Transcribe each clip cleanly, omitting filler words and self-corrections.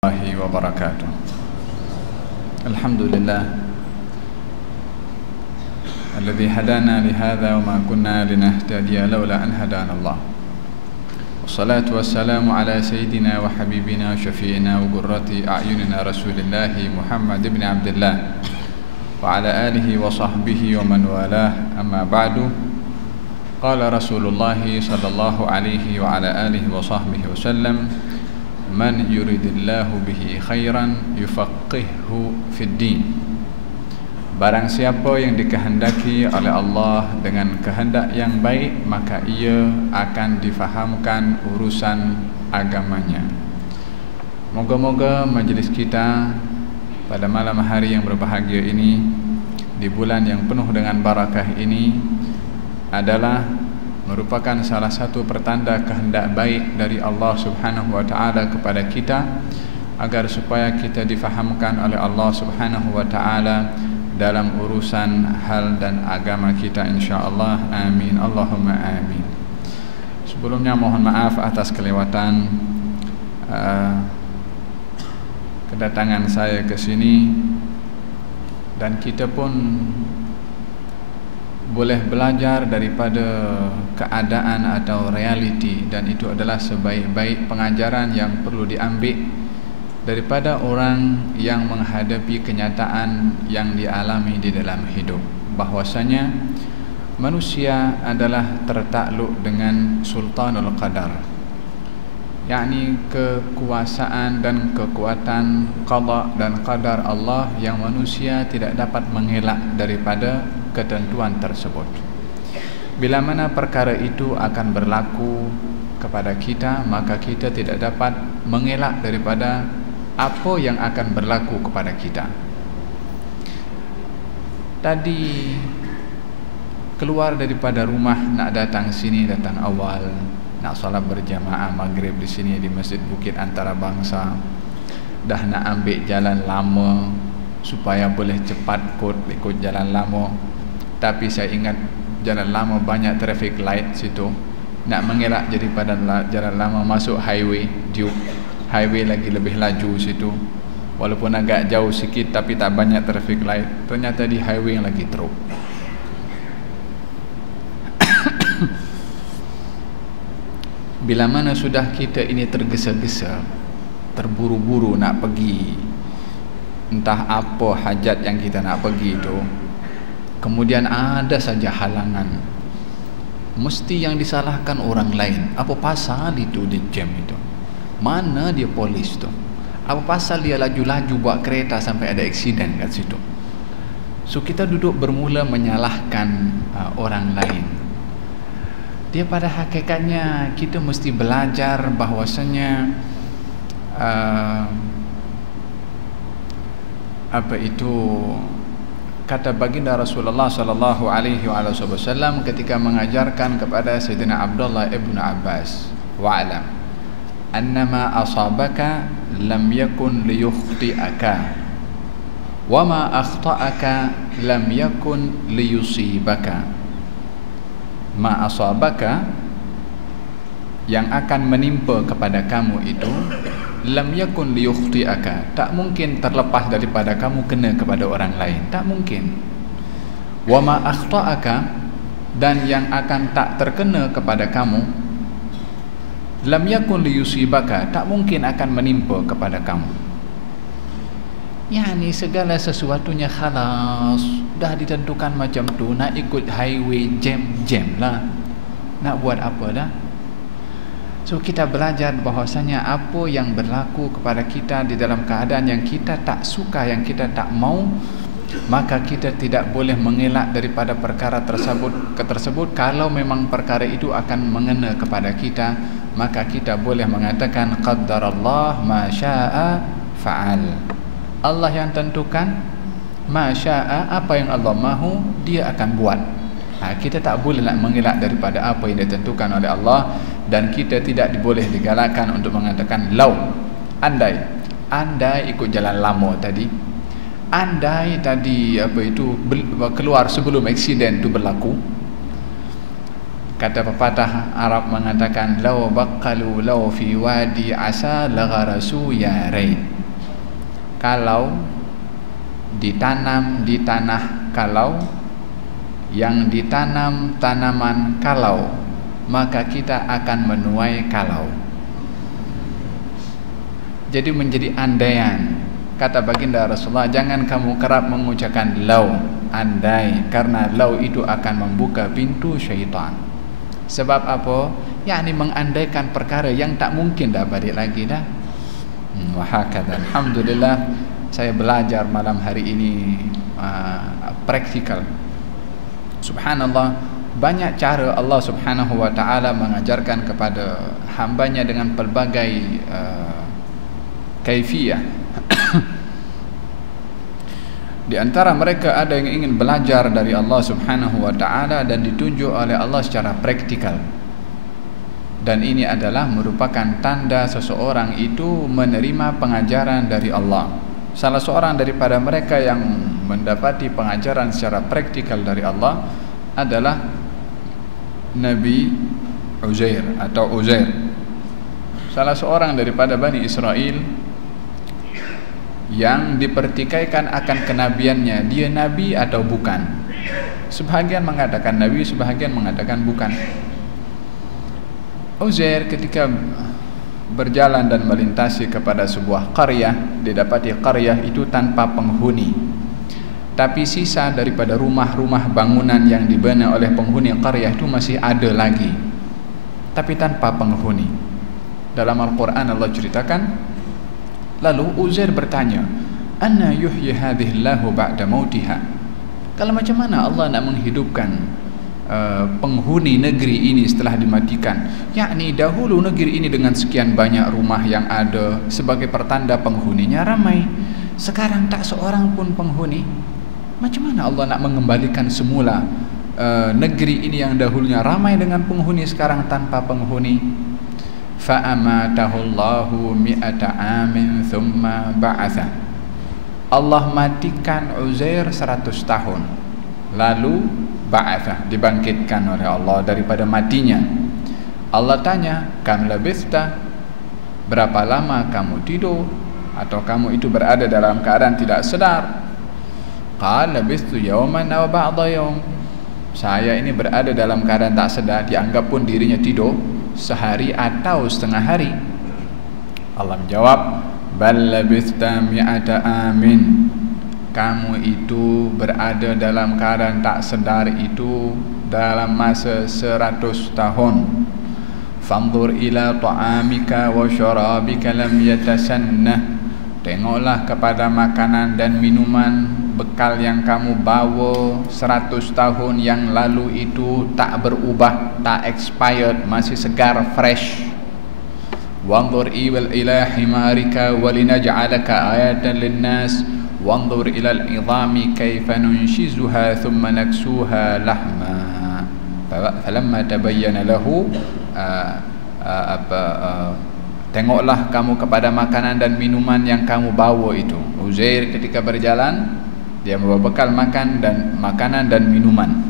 الله وبركاته. الحمد لله الذي هدانا لهذا وما كنا لنهتدي لولا أن هدانا الله. والصلاة والسلام على سيدنا وحبيبنا وشفيعنا وقرة أعيننا رسول الله محمد بن عبد الله وعلى آله وصحبه ومن والاه. أما بعد، قال رسول الله صلى الله عليه وعلى آله وصحبه وسلم: Man yuridillahu bihi khairan yufaqihhu fid din. Barang siapa yang dikehendaki oleh Allah dengan kehendak yang baik, maka ia akan difahamkan urusan agamanya. Moga-moga majlis kita pada malam hari yang berbahagia ini, di bulan yang penuh dengan barakah ini, adalah merupakan salah satu pertanda kehendak baik dari Allah Subhanahu wa taala kepada kita, agar supaya kita difahamkan oleh Allah Subhanahu wa taala dalam urusan hal dan agama kita, insyaallah. Amin, Allahumma amin. Sebelumnya mohon maaf atas kelewatan kedatangan saya ke sini, dan kita pun boleh belajar daripada keadaan atau realiti, dan itu adalah sebaik-baik pengajaran yang perlu diambil daripada orang yang menghadapi kenyataan yang dialami di dalam hidup, bahwasanya manusia adalah tertakluk dengan sultanul qadar, yakni kekuasaan dan kekuatan qada dan qadar Allah yang manusia tidak dapat mengelak daripada ketentuan tersebut. Bila mana perkara itu akan berlaku kepada kita, maka kita tidak dapat mengelak daripada apa yang akan berlaku kepada kita. Tadi keluar daripada rumah nak datang sini, datang awal, nak solat berjamaah maghrib di sini di Masjid Bukit Antarabangsa. Dah nak ambil jalan lama supaya boleh cepat ikut jalan lama, tapi saya ingat jalan lama banyak traffic light situ. Nak mengelak daripada jalan lama masuk highway, highway lagi lebih laju situ, walaupun agak jauh sikit tapi tak banyak traffic light. Ternyata di highway yang lagi teruk. Bila mana sudah kita ini tergesa-gesa, terburu-buru nak pergi entah apa hajat yang kita nak pergi itu, kemudian ada saja halangan, mesti yang disalahkan orang lain. Apa pasal itu di jam itu? Mana dia polis tu? Apa pasal dia laju-laju buat kereta sampai ada aksiden kat situ? So kita duduk bermula menyalahkan orang lain. Dia pada hakikatnya kita mesti belajar bahwasanya kata baginda Rasulullah sallallahu alaihi wasallam ketika mengajarkan kepada Sayyidina Abdullah ibn Abbas, wa'lam annama asabaka lam yakun liyukhti'aka wa ma akhta'aka lam yakun liyusibaka. Ma asabaka, yang akan menimpa kepada kamu itu, lam yakun liyukhti'aka, tak mungkin terlepas daripada kamu kena kepada orang lain, tak mungkin. Wa ma akhta'aka, dan yang akan tak terkena kepada kamu, lam yakun liyusibaka, tak mungkin akan menimpa kepada kamu. Yani segala sesuatunya khalas, dah ditentukan macam tu. Nak ikut highway jam lah, nak buat apa dah. So kita belajar bahwasanya apa yang berlaku kepada kita di dalam keadaan yang kita tak suka, yang kita tak mau, maka kita tidak boleh mengelak daripada perkara tersebut. Kalau memang perkara itu akan mengena kepada kita, maka kita boleh mengatakan qaddarallah ma syaa fa'al. Allah yang tentukan, ma syaa, apa yang Allah mahu dia akan buat. Kita tak boleh nak mengelak daripada apa yang ditentukan oleh Allah, dan kita tidak boleh digalakkan untuk mengatakan lau, andai ikut jalan lama tadi, andai tadi keluar sebelum aksiden itu berlaku, Kata pepatah Arab mengatakan, law baqalu law fi wadi asa lagharasu ya rain. Kalau ditanam di tanah kalau, yang ditanam tanaman kalau, maka kita akan menuai kalau. Jadi menjadi andaian. Kata baginda Rasulullah, jangan kamu kerap mengucapkan law, andai, karena law itu akan membuka pintu syaitan. Sebab apa? Yakni mengandaikan perkara yang tak mungkin dah balik lagi dah. Wahakadha. Alhamdulillah, saya belajar malam hari ini praktikal. Subhanallah, banyak cara Allah Subhanahu wa ta'ala mengajarkan kepada hambanya dengan pelbagai kaifiyah. Di antara mereka ada yang ingin belajar dari Allah Subhanahu wa ta'ala dan ditunjuk oleh Allah secara praktikal. Dan ini adalah merupakan tanda seseorang itu menerima pengajaran dari Allah. Salah seorang daripada mereka yang mendapati pengajaran secara praktikal dari Allah adalah Nabi Uzair atau Uzair. Salah seorang daripada Bani Israel yang dipertikaikan akan kenabiannya, dia nabi atau bukan. Sebahagian mengatakan nabi, sebahagian mengatakan bukan. Uzair ketika berjalan dan melintasi kepada sebuah qaryah, didapati qaryah itu tanpa penghuni, tapi sisa daripada rumah-rumah bangunan yang dibina oleh penghuni qaryah itu masih ada lagi, tapi tanpa penghuni. Dalam Al-Quran Allah ceritakan, lalu Uzair bertanya, anna yuhyi hadhihi Allahu ba'da mautiha. Kalau macam mana Allah nak menghidupkan penghuni negeri ini setelah dimatikan? Yakni dahulu negeri ini dengan sekian banyak rumah yang ada sebagai pertanda penghuninya ramai, sekarang tak seorang pun penghuni. Macam mana Allah nak mengembalikan semula negeri ini yang dahulunya ramai dengan penghuni, sekarang tanpa penghuni? Fa'amatahu Allahu mi'ata amin thumma ba'atha. Allah matikan Uzair 100 tahun, lalu ba'atha, dibangkitkan oleh Allah daripada matinya. Allah tanya, kam labithta, berapa lama kamu tidur atau kamu itu berada dalam keadaan tidak sadar? Qala labithtu yawman aw ba'da yawm. Saya ini berada dalam keadaan tak sadar, dianggap pun dirinya tidur sehari atau setengah hari. Allah menjawab, bal labithta mi'ata amin. Kamu itu berada dalam keadaan tak sedar itu dalam masa 100 tahun. Fanzur ila ta'amika wa syarabika lam yatasannah. Tengoklah kepada makanan dan minuman bekal yang kamu bawa 100 tahun yang lalu itu tak berubah, tak expired, masih segar, fresh. Wanzur ila himarika walinaj'alaka ayatan linnas wanzur ila al-'idhami kayfa nunshizuha thumma naksuha lahma. Falamma tabayyana lahu tengoklah kamu kepada makanan dan minuman yang kamu bawa itu. Uzair ketika berjalan, dia membawa bekal makanan dan minuman.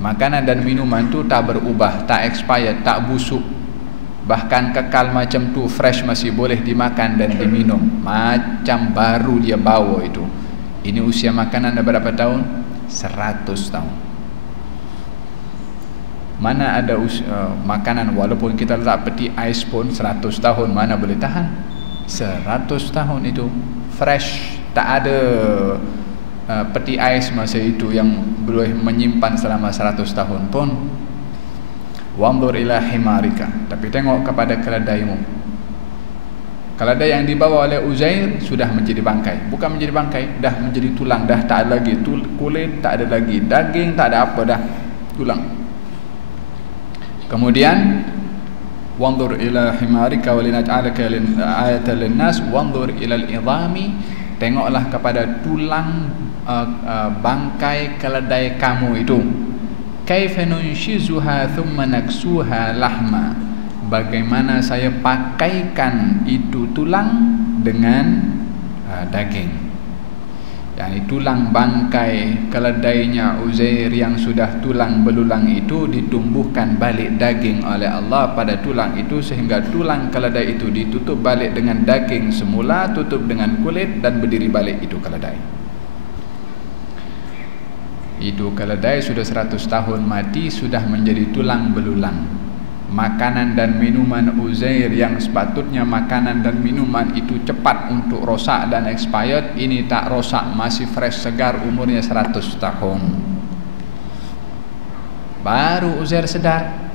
Makanan dan minuman itu tak berubah, tak expired, tak busuk, bahkan kekal macam tu, fresh, masih boleh dimakan dan diminum, macam baru dia bawa itu. Ini usia makanan berapa tahun? 100 tahun. Mana ada makanan walaupun kita letak peti ais pun 100 tahun mana boleh tahan? 100 tahun itu fresh, tak ada peti ais masa itu yang boleh menyimpan selama 100 tahun pun. Wanzur ila himarika, tapi tengok kepada keledaimu. Keledai yang dibawa oleh Uzair sudah menjadi bangkai, bukan menjadi bangkai, dah menjadi tulang, dah tak ada lagi kulit, tak ada lagi daging, tak ada apa, dah tulang. Kemudian wanzur ila himarika walinaj'alaka ayatan linnas wanzur ila al-'idhami, tengoklah kepada tulang bangkai keledai kamu itu. Kaifa nunshizuha thumma naksuha lahma, bagaimana saya pakaikan itu tulang dengan daging. yakni tulang bangkai keledainya Uzair yang sudah tulang belulang itu ditumbuhkan balik daging oleh Allah pada tulang itu, sehingga tulang keledai itu ditutup balik dengan daging semula, tutup dengan kulit, dan berdiri balik itu keledai. Itu keledai sudah 100 tahun mati, sudah menjadi tulang belulang. Makanan dan minuman Uzair yang sepatutnya makanan dan minuman itu cepat untuk rosak dan expired, ini tak rosak, masih fresh segar, umurnya 100 tahun. Baru Uzair sedar.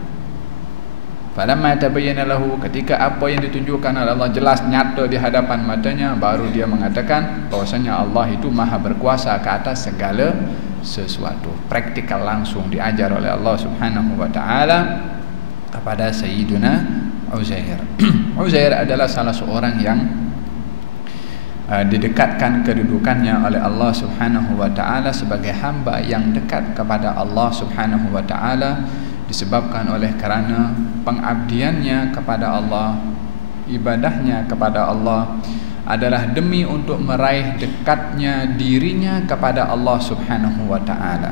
Falamma tabayyana lahu, ketika apa yang ditunjukkan oleh Allah jelas nyata di hadapan matanya, baru dia mengatakan bahwasanya Allah itu maha berkuasa ke atas segala sesuatu. Praktikal langsung diajar oleh Allah Subhanahu wa taala kepada Sayyiduna Uzair. Uzair adalah salah seorang yang didekatkan kedudukannya oleh Allah Subhanahu wa taala sebagai hamba yang dekat kepada Allah Subhanahu wa taala, disebabkan oleh karena pengabdiannya kepada Allah, ibadahnya kepada Allah adalah demi untuk meraih dekatnya dirinya kepada Allah Subhanahu wa taala.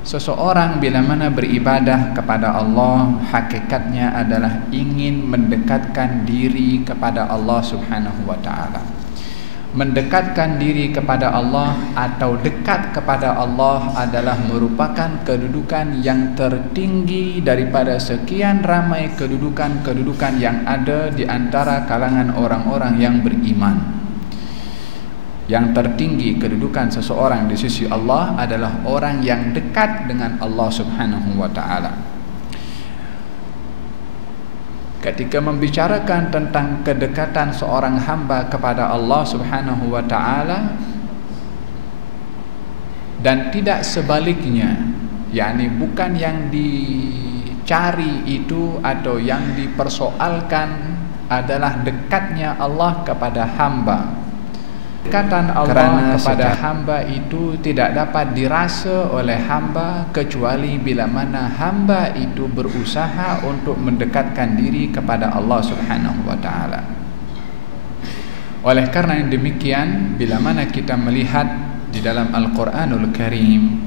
Seseorang bila mana beribadah kepada Allah, hakikatnya adalah ingin mendekatkan diri kepada Allah Subhanahu wa taala. Mendekatkan diri kepada Allah atau dekat kepada Allah adalah merupakan kedudukan yang tertinggi daripada sekian ramai kedudukan-kedudukan yang ada di antara kalangan orang-orang yang beriman. Yang tertinggi kedudukan seseorang di sisi Allah adalah orang yang dekat dengan Allah Subhanahu wa taala. Ketika membicarakan tentang kedekatan seorang hamba kepada Allah Subhanahu wa taala dan tidak sebaliknya, yakni bukan yang dicari itu atau yang dipersoalkan adalah dekatnya Allah kepada hamba. Dekatan Allah kepada hamba itu tidak dapat dirasa oleh hamba kecuali bila mana hamba itu berusaha untuk mendekatkan diri kepada Allah Subhanahu wa taala. Oleh karena yang demikian, bila mana kita melihat di dalam Al-Qur'anul Karim,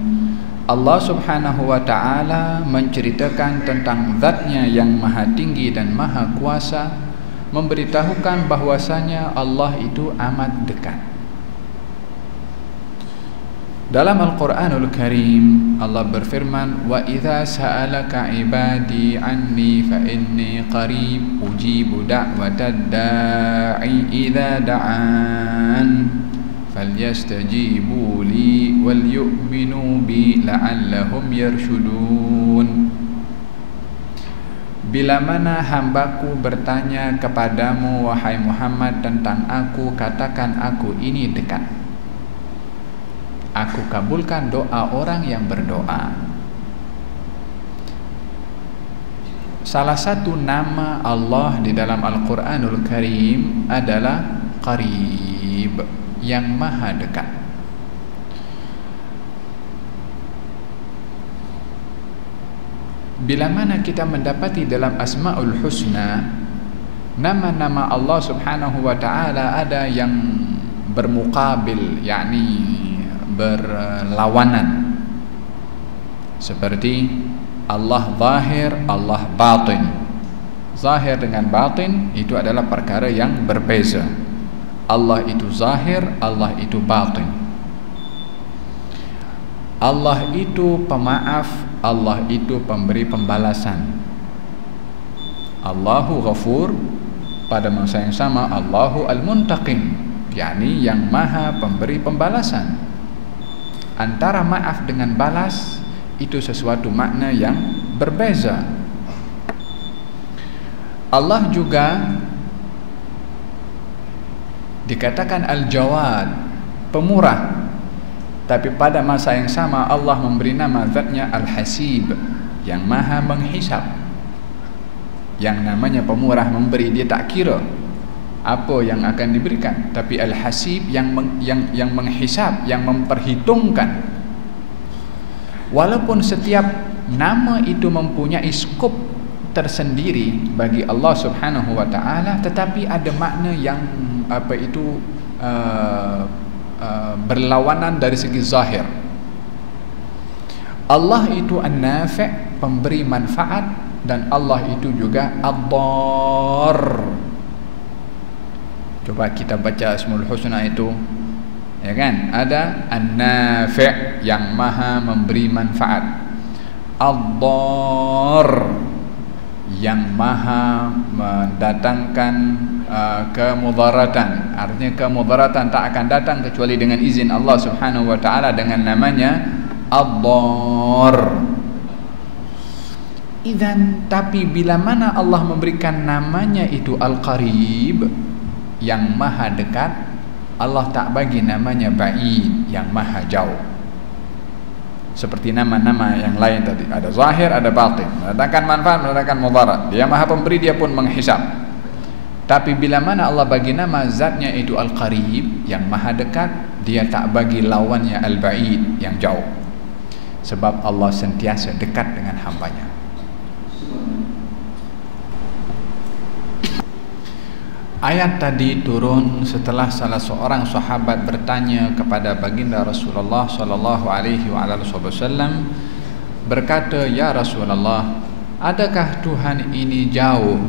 Allah Subhanahu wa taala menceritakan tentang zatnya yang maha tinggi dan maha kuasa, memberitahukan bahwasanya Allah itu amat dekat. Dalam Al-Qur'anul Karim Allah berfirman, wa idza sa'alaka ibadi anni fa inni qarib ujibu da'watad da'i idza da'an falyastajibu li wal yu'minu bi la'allahum yarshudun. Bila mana hambaku bertanya kepadamu wahai Muhammad tentang aku, katakan aku ini dekat. Aku kabulkan doa orang yang berdoa. Salah satu nama Allah di dalam Al-Qur'anul Karim adalah Qarib, yang maha dekat. Bila mana kita mendapati dalam Asmaul Husna, nama-nama Allah Subhanahu wa taala ada yang bermuqabil, yakni berlawanan, seperti Allah zahir, Allah batin. Zahir dengan batin itu adalah perkara yang berbeza. Allah itu zahir, Allah itu batin. Allah itu pemaaf, Allah itu pemberi pembalasan. Allahu Ghafur, pada masa yang sama Allahu Al-Muntaqim, yakni yang maha pemberi pembalasan. Antara maaf dengan balas itu sesuatu makna yang berbeza. Allah juga dikatakan Al-Jawad, pemurah, tapi pada masa yang sama Allah memberi nama zatnya Al-Hasib, yang maha menghisap. Yang namanya pemurah memberi, dia tak kira apa yang akan diberikan, tapi Al-Hasib yang menghisap, yang memperhitungkan. Walaupun setiap nama itu mempunyai skop tersendiri bagi Allah Subhanahu wa taala, tetapi ada makna yang berlawanan dari segi zahir. Allah itu an-nafi', pemberi manfaat, dan Allah itu juga ad-dar. Coba kita baca Asmaul Husna itu, ya kan? Ada an-nafi', yang maha memberi manfaat, ad-dar, yang maha mendatangkan kemudaratan. Artinya kemudaratan tak akan datang kecuali dengan izin Allah Subhanahu wa taala, dengan namanya ad-dar. Idzan, tapi bila mana Allah memberikan namanya itu Al-Qarib, yang maha dekat, Allah tak bagi namanya Ba'id, yang maha jauh. Seperti nama-nama yang lain tadi, ada zahir, ada batin, mendatangkan manfaat, mendatangkan mudarat. Dia maha pemberi, dia pun menghisab. Tapi bila mana Allah bagi nama zatnya itu Al-Qarib, yang maha dekat, dia tak bagi lawannya Al-Ba'id, yang jauh. Sebab Allah sentiasa dekat dengan hambanya. Ayat tadi turun setelah salah seorang sahabat bertanya kepada baginda Rasulullah sallallahu alaihi wasallam, berkata, "Ya Rasulullah, adakah Tuhan ini jauh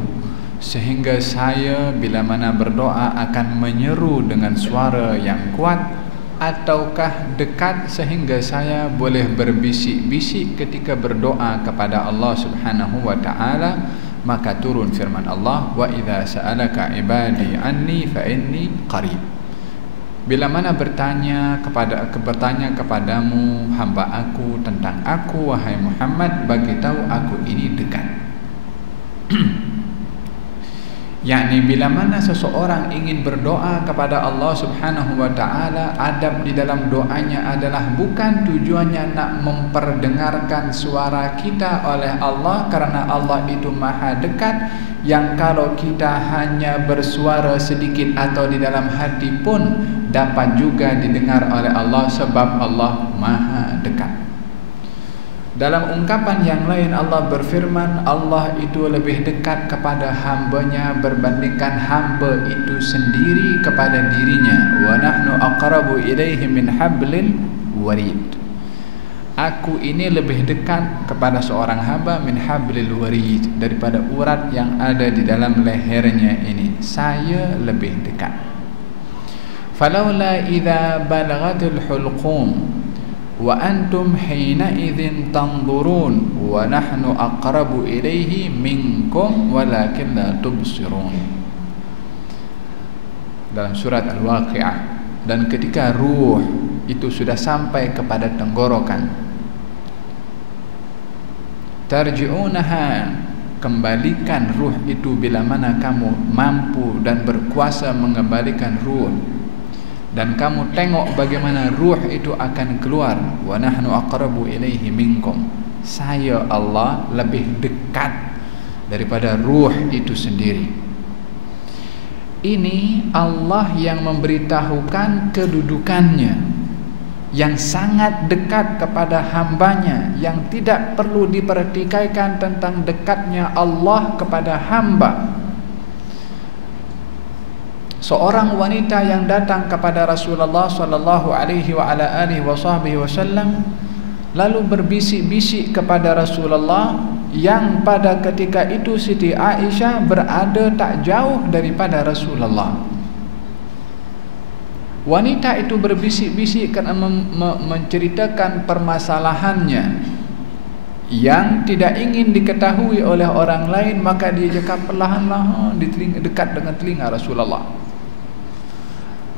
sehingga saya bila mana berdoa akan menyeru dengan suara yang kuat, ataukah dekat sehingga saya boleh berbisik-bisik ketika berdoa kepada Allah Subhanahu wa taala?" Maka turun firman Allah, "Wa idza sa'alaka ibadi anni fa inni qarib." Bila mana bertanya kepadamu hamba aku tentang aku, wahai Muhammad, bagi tahu aku ini dekat. yakni bila mana seseorang ingin berdoa kepada Allah Subhanahu wa taala, adab di dalam doanya adalah bukan tujuannya nak memperdengarkan suara kita oleh Allah, karena Allah itu maha dekat, yang kalau kita hanya bersuara sedikit atau di dalam hati pun dapat juga didengar oleh Allah, sebab Allah maha dekat. Dalam ungkapan yang lain Allah berfirman, Allah itu lebih dekat kepada hambanya berbandingkan hamba itu sendiri kepada dirinya. Wa nahnu aqrabu ilaihi min hablil warid. Aku ini lebih dekat kepada seorang hamba min hablil warid, daripada urat yang ada di dalam lehernya ini. Saya lebih dekat. Falaula idza balaghatil hulqum wa antum hina idzin tanzurun wa nahnu aqrabu ilaihi minkum walakin la tubsirun. Dalam surat Al-Waqi'ah. Dan ketika ruh itu sudah sampai kepada tenggorokan, tarji'unaha, kembalikan ruh itu bila mana kamu mampu dan berkuasa mengembalikan ruh, dan kamu tengok bagaimana ruh itu akan keluar. Wa nahnu aqrabu ilaihi minkum, saya Allah lebih dekat daripada ruh itu sendiri. Ini Allah yang memberitahukan kedudukannya yang sangat dekat kepada hambanya, yang tidak perlu dipertikaikan tentang dekatnya Allah kepada hamba. Seorang wanita yang datang kepada Rasulullah sallallahu alaihi wa ala alihi wasallam lalu berbisik-bisik kepada Rasulullah, yang pada ketika itu Siti Aisyah berada tak jauh daripada Rasulullah. Wanita itu berbisik-bisik kerana menceritakan permasalahannya yang tidak ingin diketahui oleh orang lain, maka dia cakap perlahan-lahan di telinga, dekat dengan telinga Rasulullah.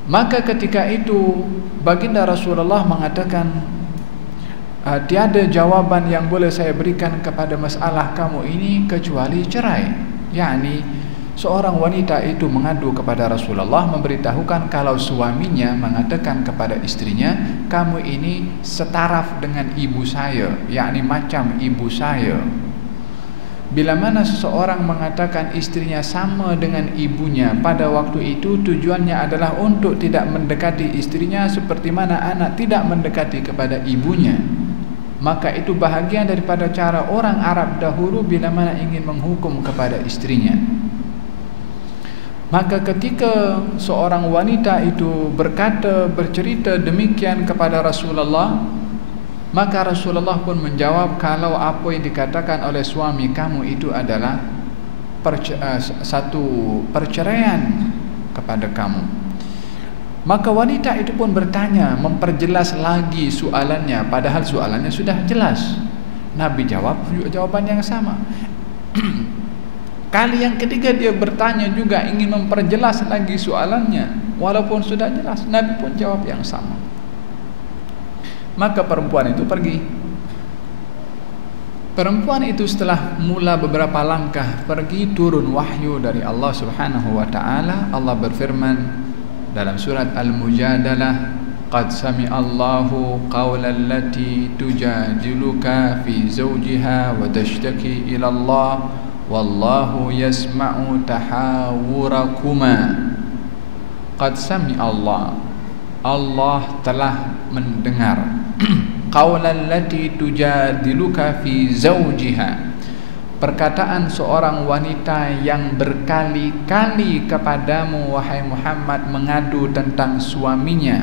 Maka ketika itu baginda Rasulullah mengatakan, tiada jawaban yang boleh saya berikan kepada masalah kamu ini kecuali cerai. Yakni seorang wanita itu mengadu kepada Rasulullah, memberitahukan kalau suaminya mengatakan kepada istrinya, kamu ini setaraf dengan ibu saya, yakni macam ibu saya. Bila mana seseorang mengatakan istrinya sama dengan ibunya, pada waktu itu tujuannya adalah untuk tidak mendekati istrinya seperti mana anak tidak mendekati kepada ibunya. Maka itu bahagian daripada cara orang Arab dahulu bila mana ingin menghukum kepada istrinya. Maka ketika seorang wanita itu bercerita demikian kepada Rasulullah, maka Rasulullah pun menjawab, kalau apa yang dikatakan oleh suami kamu itu adalah satu perceraian kepada kamu. Maka wanita itu pun bertanya, memperjelas lagi soalannya, padahal soalannya sudah jelas. Nabi jawab jawaban yang sama. Kali yang ketiga dia bertanya juga, ingin memperjelas lagi soalannya, walaupun sudah jelas. Nabi pun jawab yang sama. Maka perempuan itu pergi. Perempuan itu setelah mula beberapa langkah pergi, turun wahyu dari Allah Subhanahu wa taala. Allah berfirman dalam surat Al-Mujadalah, qad sami'allahu qawlan lati tujadiluka fi zawjiha wa tashtaki ila Allah wallahu yasma'u tahawurakuma. Qad sami'allah, Allah telah mendengar qawlan lati tujadiluka fi zawjiha, perkataan seorang wanita yang berkali-kali kepadamu wahai Muhammad mengadu tentang suaminya.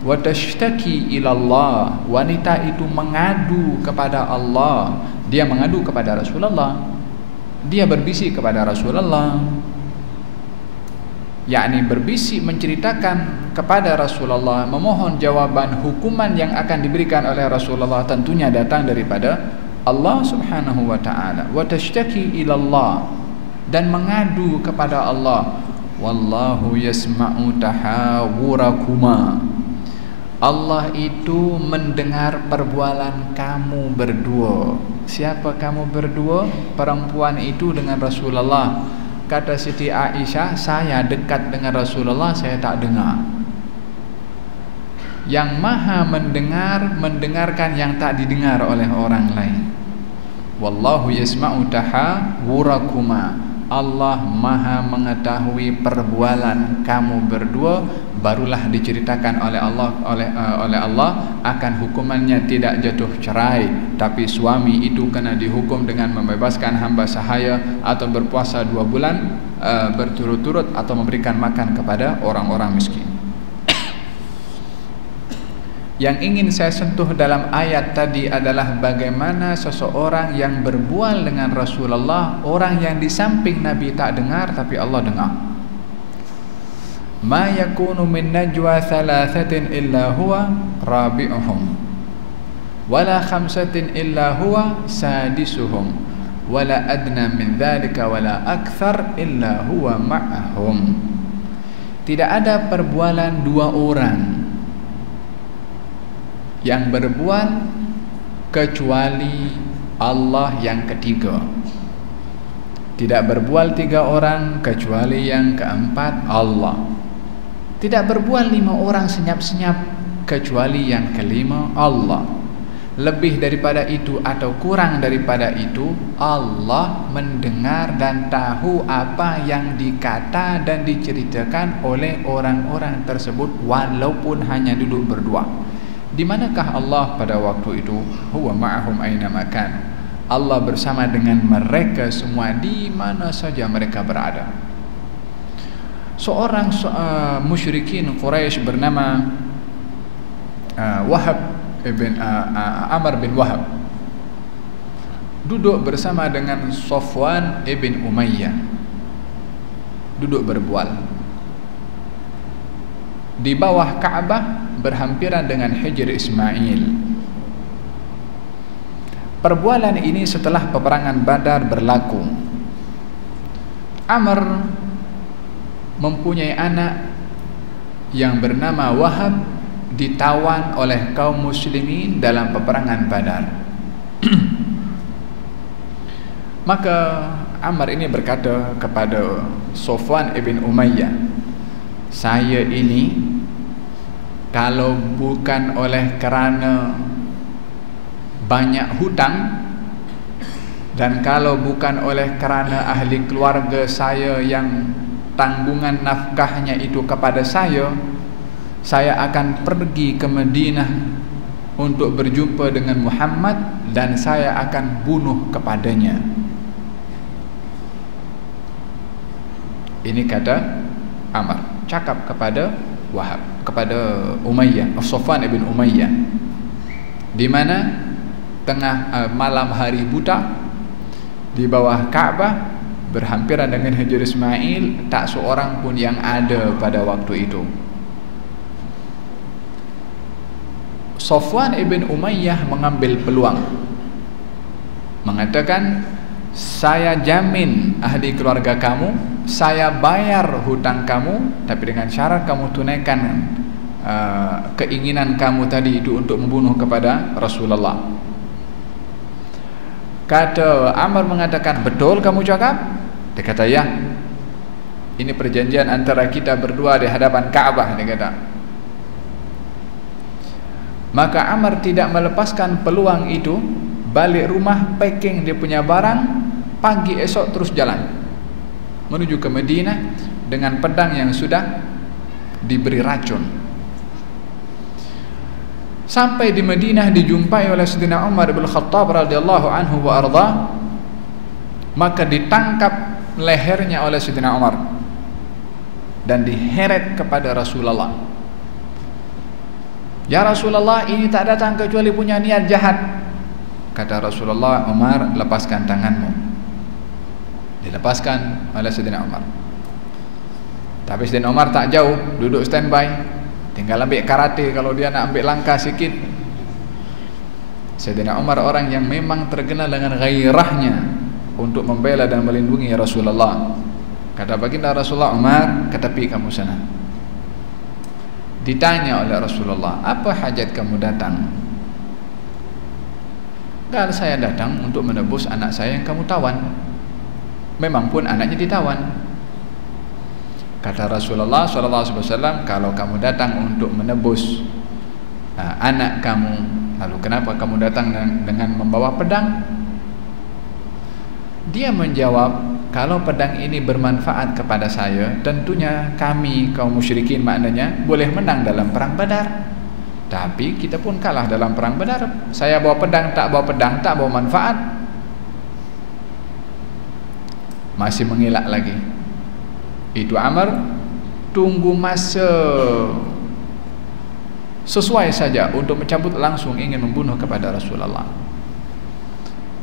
Wa tashtaki ilallah, wanita itu mengadu kepada Allah. Dia mengadu kepada Rasulullah, dia berbisik kepada Rasulullah, yakni berbisik menceritakan kepada Rasulullah, memohon jawaban hukuman yang akan diberikan oleh Rasulullah, tentunya datang daripada Allah Subhanahu wa taala. Wa tashtaki ilallah, dan mengadu kepada Allah. Wallahu yasma'u tahawurakuma, Allah itu mendengar perbualan kamu berdua. Siapa kamu berdua? Perempuan itu dengan Rasulullah. Kata Siti Aisyah, saya dekat dengan Rasulullah, saya tak dengar. Yang maha mendengar, mendengarkan yang tak didengar oleh orang lain. Wallahu yasma'u tahawurakuma, Allah maha mengetahui perbualan kamu berdua. Barulah diceritakan oleh Allah akan hukumannya tidak jatuh cerai, tapi suami itu kena dihukum dengan membebaskan hamba sahaya atau berpuasa 2 bulan berturut-turut atau memberikan makan kepada orang-orang miskin. Yang ingin saya sentuh dalam ayat tadi adalah bagaimana seseorang yang berbual dengan Rasulullah, orang yang di samping Nabi tak dengar tapi Allah dengar. Ma yakunu min najwa thalathatin illa huwa rabi'uhum wala khamsatin illa huwa sadisuhum wala adna min dhalika wala akthar illa huwa ma'ahum. Tidak ada perbualan 2 orang yang berbual kecuali Allah yang ketiga. Tidak berbual 3 orang kecuali yang keempat Allah. Tidak berbual 5 orang senyap-senyap kecuali yang kelima Allah. Lebih daripada itu atau kurang daripada itu, Allah mendengar dan tahu apa yang dikata dan diceritakan oleh orang-orang tersebut, walaupun hanya duduk berdua. Di manakah Allah pada waktu itu? Huwa ma'ahum aina makan. Allah bersama dengan mereka semua di mana saja mereka berada. Seorang musyrikin Quraisy bernama Amr bin Wahab duduk bersama dengan Safwan ibn Umayyah, duduk berbual di bawah Ka'bah berhampiran dengan Hijr Ismail. Perbualan ini setelah peperangan Badar berlaku. Amr mempunyai anak yang bernama Wahab, ditawan oleh kaum muslimin dalam peperangan Badar. Maka Amr ini berkata kepada Safwan ibn Umayyah, saya ini kalau bukan oleh kerana banyak hutang, dan kalau bukan oleh kerana ahli keluarga saya yang tanggungan nafkahnya itu kepada saya akan pergi ke Madinah untuk berjumpa dengan Muhammad dan saya akan bunuh kepadanya. Ini kata Amr, cakap kepada Wahab, kepada Umayyah, Safwan ibn Umayyah, di mana tengah malam hari buta di bawah Ka'bah berhampiran dengan Hajar Ismail, tak seorang pun yang ada pada waktu itu. Safwan ibn Umayyah mengambil peluang, mengatakan, saya jamin ahli keluarga kamu, saya bayar hutang kamu, tapi dengan syarat kamu tunaikan keinginan kamu tadi itu untuk membunuh kepada Rasulullah. Kata Amr mengatakan, betul kamu cakap? Dia kata, ya, ini perjanjian antara kita berdua di hadapan Ka'bah, dia kata. Maka Amr tidak melepaskan peluang itu, balik rumah, packing dia punya barang, pagi esok terus jalan menuju ke Madinah dengan pedang yang sudah diberi racun. Sampai di Madinah dijumpai oleh Sayyidina Umar bin Khattab radhiyallahu anhu wa arda, maka ditangkap lehernya oleh Sayyidina Umar dan diheret kepada Rasulullah. Ya Rasulullah, ini tak datang kecuali punya niat jahat. Kata Rasulullah, Umar, lepaskan tanganmu. Dilepaskan oleh Sayyidina Umar. Tapi Sayyidina Umar tak jauh, duduk standby, tinggal ambil karate kalau dia nak ambil langkah sikit. Sayyidina Umar orang yang memang terkenal dengan gairahnya untuk membela dan melindungi Rasulullah. Kata baginda Rasulullah, Umar, ke tepi kamu sana. Ditanya oleh Rasulullah, apa hajat kamu datang? Dan saya datang untuk menebus anak saya yang kamu tawan. Memang pun anaknya ditawan. Kata Rasulullah SAW, kalau kamu datang untuk menebus anak kamu, lalu kenapa kamu datang dengan membawa pedang? Dia menjawab, kalau pedang ini bermanfaat kepada saya, tentunya kami kaum musyrikin maknanya boleh menang dalam perang Badar. Tapi kita pun kalah dalam perang Badar. Saya bawa pedang, tak bawa manfaat. Masih mengelak lagi. Itu Amr tunggu masa sesuai saja untuk mencabut langsung ingin membunuh kepada Rasulullah.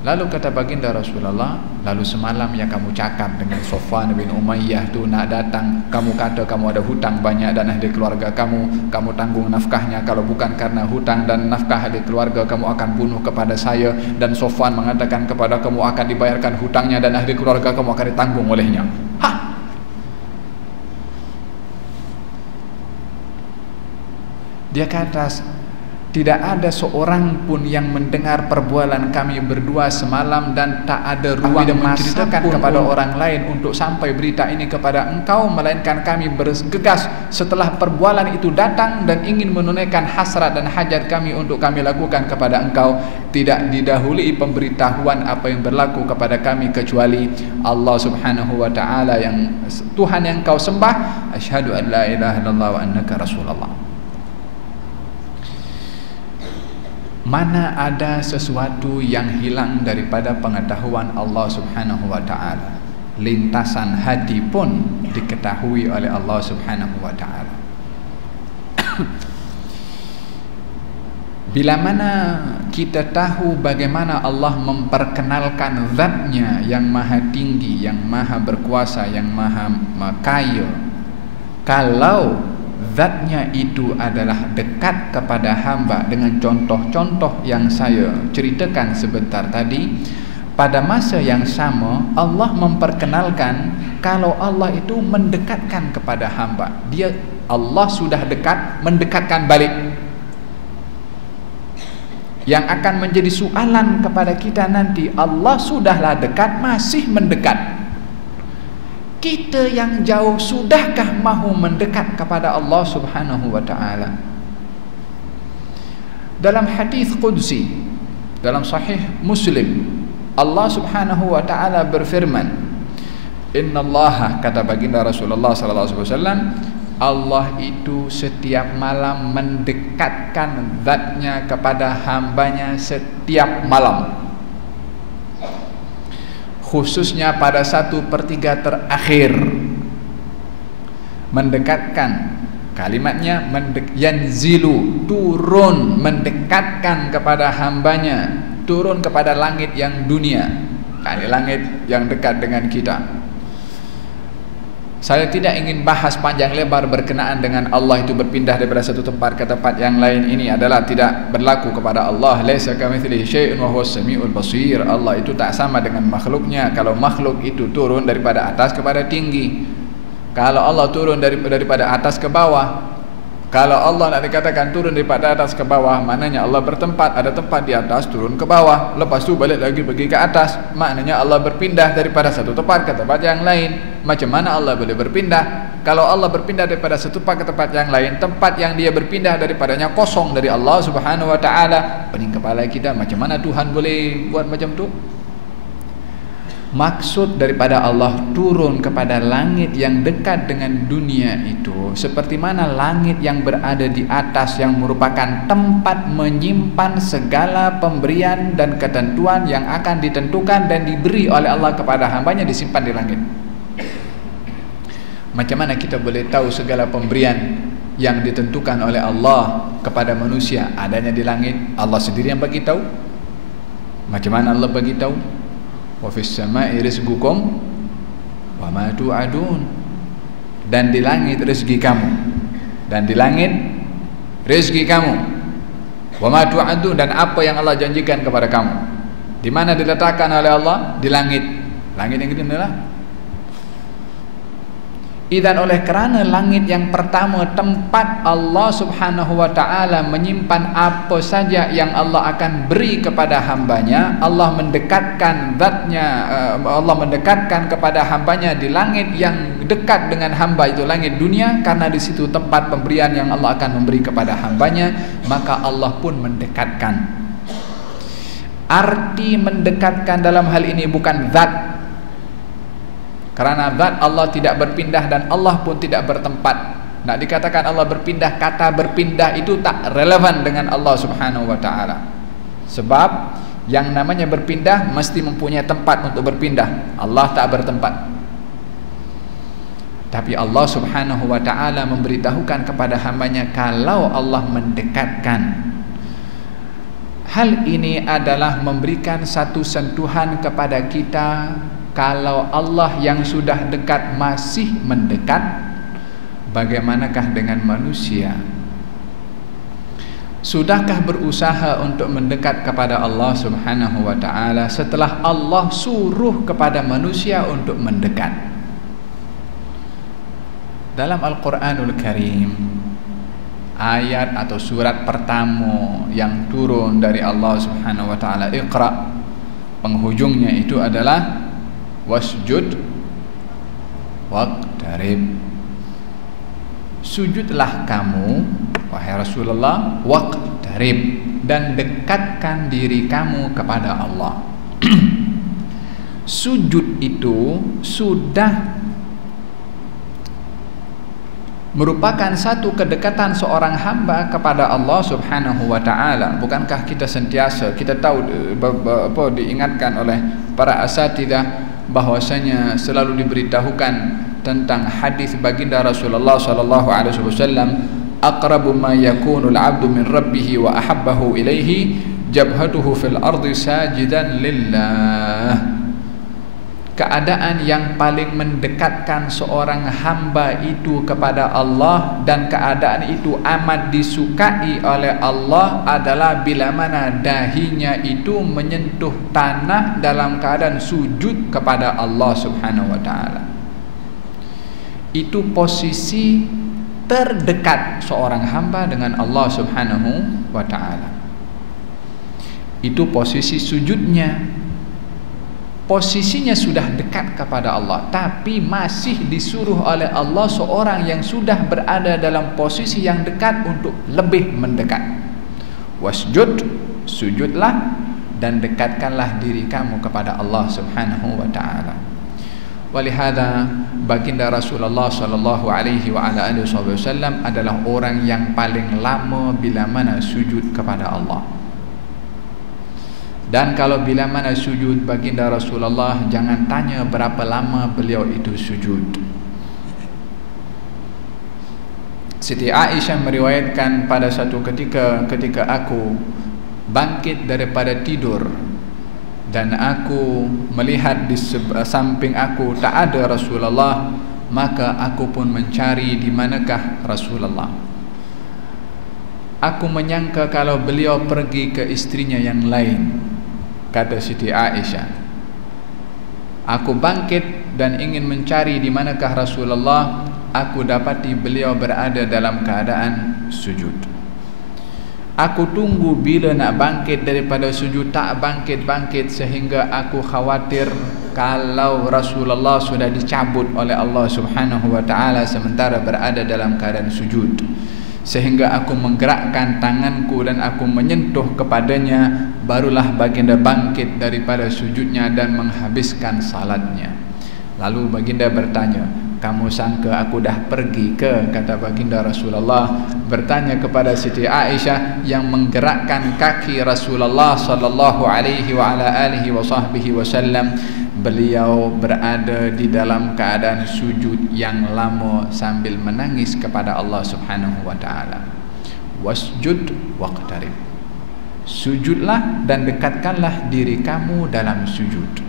Lalu kata baginda Rasulullah, lalu semalam yang kamu cakap dengan Safwan bin Umayyah tu nak datang, kamu kata kamu ada hutang banyak dan ahli keluarga kamu tanggung nafkahnya, kalau bukan karena hutang dan nafkah ahli keluarga kamu akan bunuh kepada saya, dan Safwan mengatakan kepada kamu akan dibayarkan hutangnya dan ahli keluarga kamu akan ditanggung olehnya. Dia kata, tidak ada seorang pun yang mendengar perbualan kami berdua semalam, dan tak ada ruang menceritakan kepada orang lain untuk sampai berita ini kepada engkau, melainkan kami bergegas setelah perbualan itu datang dan ingin menunaikan hasrat dan hajat kami untuk kami lakukan kepada engkau. Tidak didahului pemberitahuan apa yang berlaku kepada kami kecuali Allah Subhanahu wa ta'ala yang Tuhan yang kau sembah, asyhadu an la ilaha illallah wa annaka rasulullah. Mana ada sesuatu yang hilang daripada pengetahuan Allah Subhanahu wa ta'ala. Lintasan hati pun diketahui oleh Allah Subhanahu wa ta'ala. Bila mana kita tahu bagaimana Allah memperkenalkan zatnya yang maha tinggi, yang maha berkuasa, yang maha kaya, kalau zatnya itu adalah dekat kepada hamba dengan contoh-contoh yang saya ceritakan sebentar tadi, pada masa yang sama Allah memperkenalkan kalau Allah itu mendekatkan kepada hamba. Allah sudah dekat, mendekatkan balik. Yang akan menjadi soalan kepada kita nanti, Allah sudahlah dekat, masih mendekat. Kita yang jauh, sudahkah mahu mendekat kepada Allah Subhanahu wa ta'ala? Dalam hadis qudsi, dalam sahih Muslim, Allah Subhanahu wa ta'ala berfirman, innallaha, kata baginda Rasulullah sallallahu alaihi wasallam, Allah itu setiap malam mendekatkan zatnya kepada hambanya setiap malam, khususnya pada 1/3 terakhir Mendekatkan, kalimatnya yanzilu, turun, mendekatkan kepada hambanya, turun kepada langit yang dunia, langit yang dekat dengan kita. Saya tidak ingin bahas panjang lebar berkenaan dengan Allah itu berpindah daripada satu tempat ke tempat yang lain. Ini adalah tidak berlaku kepada Allah. Laisa kamitslihi syai'un wa huwas samiul basir. Allah itu tak sama dengan makhluknya. Kalau makhluk itu turun daripada atas kepada tinggi, kalau Allah turun daripada atas ke bawah. Kalau Allah nak dikatakan turun daripada atas ke bawah, maknanya Allah bertempat, ada tempat di atas, turun ke bawah, lepas tu balik lagi pergi ke atas, maknanya Allah berpindah daripada satu tempat ke tempat yang lain. Macam mana Allah boleh berpindah? Kalau Allah berpindah daripada satu tempat ke tempat yang lain, tempat yang dia berpindah daripadanya kosong dari Allah Subhanahu wa taala. Pening kepala kita, macam mana Tuhan boleh buat macam tu? Maksud daripada Allah turun kepada langit yang dekat dengan dunia itu seperti mana langit yang berada di atas, yang merupakan tempat menyimpan segala pemberian dan ketentuan yang akan ditentukan dan diberi oleh Allah kepada hambanya, disimpan di langit. Macam mana kita boleh tahu segala pemberian yang ditentukan oleh Allah kepada manusia adanya di langit? Allah sendiri yang bagi tahu. Macam mana Allah bagi tahu? Wa fis sama'i rizqukum wa ma tu'adun. Dan di langit rezeki kamu, dan di langit rezeki kamu, wa ma tu'adun, dan apa yang Allah janjikan kepada kamu. Di mana diletakkan oleh Allah? Di langit. Langit yang itu adalah, idan oleh kerana langit yang pertama tempat Allah Subhanahu wa taala menyimpan apa saja yang Allah akan beri kepada hambanya, Allah mendekatkan zatnya, Allah mendekatkan kepada hambanya di langit yang dekat dengan hamba itu, langit dunia, karena di situ tempat pemberian yang Allah akan memberi kepada hambanya, maka Allah pun mendekatkan. Arti mendekatkan dalam hal ini bukan zat, karena zat Allah tidak berpindah dan Allah pun tidak bertempat. Nak dikatakan Allah berpindah, kata berpindah itu tak relevan dengan Allah Subhanahu wa taala. Sebab yang namanya berpindah mesti mempunyai tempat untuk berpindah. Allah tak bertempat. Tapi Allah Subhanahu wa taala memberitahukan kepada hambanya kalau Allah mendekatkan. Hal ini adalah memberikan satu sentuhan kepada kita. Kalau Allah yang sudah dekat masih mendekat, bagaimanakah dengan manusia? Sudahkah berusaha untuk mendekat kepada Allah Subhanahu wa taala setelah Allah suruh kepada manusia untuk mendekat? Dalam Al-Quranul Karim, ayat atau surat pertama yang turun dari Allah Subhanahu wa taala, Iqra, penghujungnya itu adalah wasjud waqtarib. Sujudlah kamu wahai Rasulullah, waqtarib, dan dekatkan diri kamu kepada Allah. Sujud itu sudah merupakan satu kedekatan seorang hamba kepada Allah Subhanahu wa taala. Bukankah kita sentiasa, kita tahu diingatkan oleh para asatidzah bahwasanya selalu diberitahukan tentang hadis baginda Rasulullah sallallahu alaihi wasallam, aqrabu ma yakunu al-'abdu min rabbih wa ahabbahu ilaihi jabhatuhu fil ardi sajidan lillah. Keadaan yang paling mendekatkan seorang hamba itu kepada Allah dan keadaan itu amat disukai oleh Allah adalah bila mana dahinya itu menyentuh tanah dalam keadaan sujud kepada Allah Subhanahu wa taala. Itu posisi terdekat seorang hamba dengan Allah Subhanahu wa taala. Itu posisi sujudnya. Posisinya sudah dekat kepada Allah, tapi masih disuruh oleh Allah seorang yang sudah berada dalam posisi yang dekat untuk lebih mendekat. Wasjud, sujudlah, dan dekatkanlah diri kamu kepada Allah Subhanahu wa taala. Walihada baginda Rasulullah sallallahu alaihi wa ala alihi wasallam adalah orang yang paling lama bila mana sujud kepada Allah. Dan kalau bila mana sujud baginda Rasulullah, jangan tanya berapa lama beliau itu sujud. Siti Aisyah meriwayatkan pada satu ketika aku bangkit daripada tidur dan aku melihat di samping aku tak ada Rasulullah, maka aku pun mencari di manakah Rasulullah. Aku menyangka kalau beliau pergi ke istrinya yang lain, kata Siti Aisyah. Aku bangkit dan ingin mencari di manakah Rasulullah. Aku dapati beliau berada dalam keadaan sujud. Aku tunggu bila nak bangkit daripada sujud, tak bangkit-bangkit, sehingga aku khawatir kalau Rasulullah sudah dicabut oleh Allah Subhanahu wa ta'ala sementara berada dalam keadaan sujud. Sehingga aku menggerakkan tanganku dan aku menyentuh kepadanya, barulah baginda bangkit daripada sujudnya dan menghabiskan salatnya. Lalu baginda bertanya, kamu sangka aku dah pergi ke? Kata baginda Rasulullah bertanya kepada Siti Aisyah yang menggerakkan kaki Rasulullah sallallahu alaihi wa ala alihi wa sahbihi wasallam. Beliau berada di dalam keadaan sujud yang lama sambil menangis kepada Allah Subhanahu wa taala. Wasjud waqtarib. Sujudlah dan dekatkanlah diri kamu dalam sujud.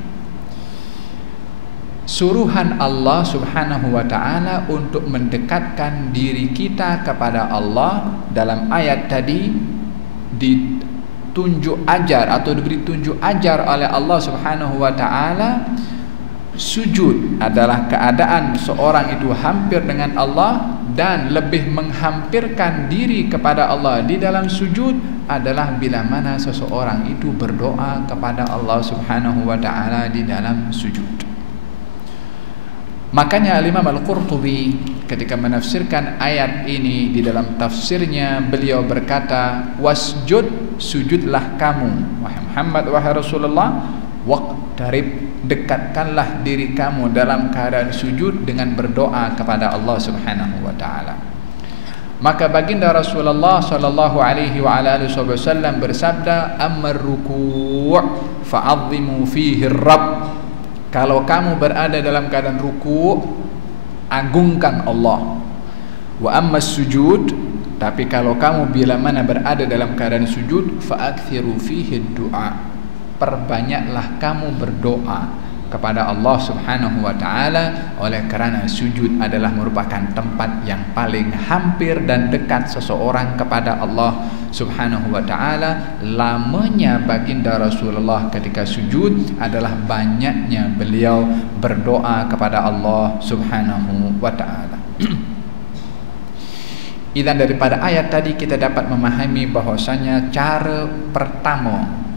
Suruhan Allah Subhanahu wa ta'ala untuk mendekatkan diri kita kepada Allah dalam ayat tadi ditunjuk ajar atau diberi tunjuk ajar oleh Allah Subhanahu wa ta'ala. Sujud adalah keadaan seorang itu hampir dengan Allah, dan lebih menghampirkan diri kepada Allah di dalam sujud adalah bila mana seseorang itu berdoa kepada Allah Subhanahu wa ta'ala di dalam sujud. Makanya Imam Al-Qurtubi ketika menafsirkan ayat ini di dalam tafsirnya, beliau berkata, wasjud, sujudlah kamu wahai Muhammad, wahai Rasulullah, waqtarib, dekatkanlah diri kamu dalam keadaan sujud dengan berdoa kepada Allah Subhanahu wa ta'ala. Maka baginda Rasulullah sallallahu alaihi wa ala alihi wasallam bersabda, ammar ruku' fa'azzimu fihi ar-rabb. Kalau kamu berada dalam keadaan ruku', agungkan Allah. Wa ammas sujud, tapi kalau kamu bila mana berada dalam keadaan sujud, fa'akthiru fihi du'a, perbanyaklah kamu berdoa kepada Allah Subhanahu wa ta'ala. Oleh kerana sujud adalah merupakan tempat yang paling hampir dan dekat seseorang kepada Allah Subhanahu wa ta'ala. Lamanya baginda Rasulullah ketika sujud adalah banyaknya beliau berdoa kepada Allah Subhanahu wa ta'ala. Dan daripada ayat tadi kita dapat memahami bahwasanya cara pertama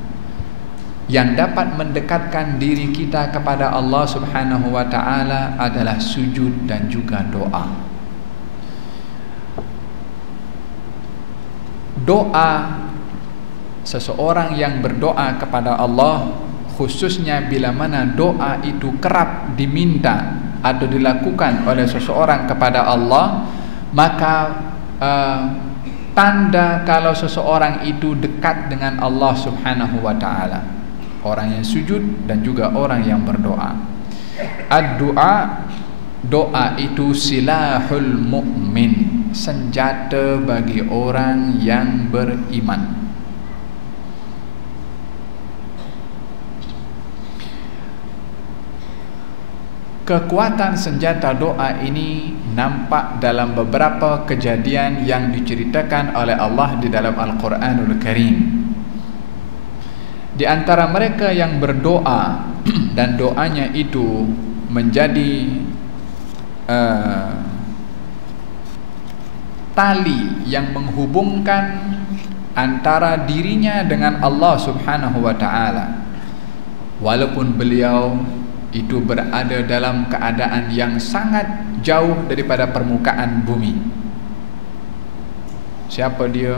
yang dapat mendekatkan diri kita kepada Allah Subhanahu wa ta'ala adalah sujud dan juga doa. Doa, seseorang yang berdoa kepada Allah, khususnya bila mana doa itu kerap diminta atau dilakukan oleh seseorang kepada Allah, maka tanda kalau seseorang itu dekat dengan Allah Subhanahu wa ta'ala. Orang yang sujud dan juga orang yang berdoa. Ad-du'a, doa itu silahul mu'min, senjata bagi orang yang beriman. Kekuatan senjata doa ini nampak dalam beberapa kejadian yang diceritakan oleh Allah di dalam Al-Quranul Karim. Di antara mereka yang berdoa dan doanya itu menjadi tali yang menghubungkan antara dirinya dengan Allah Subhanahu wa ta'ala, walaupun beliau itu berada dalam keadaan yang sangat jauh daripada permukaan bumi. Siapa dia?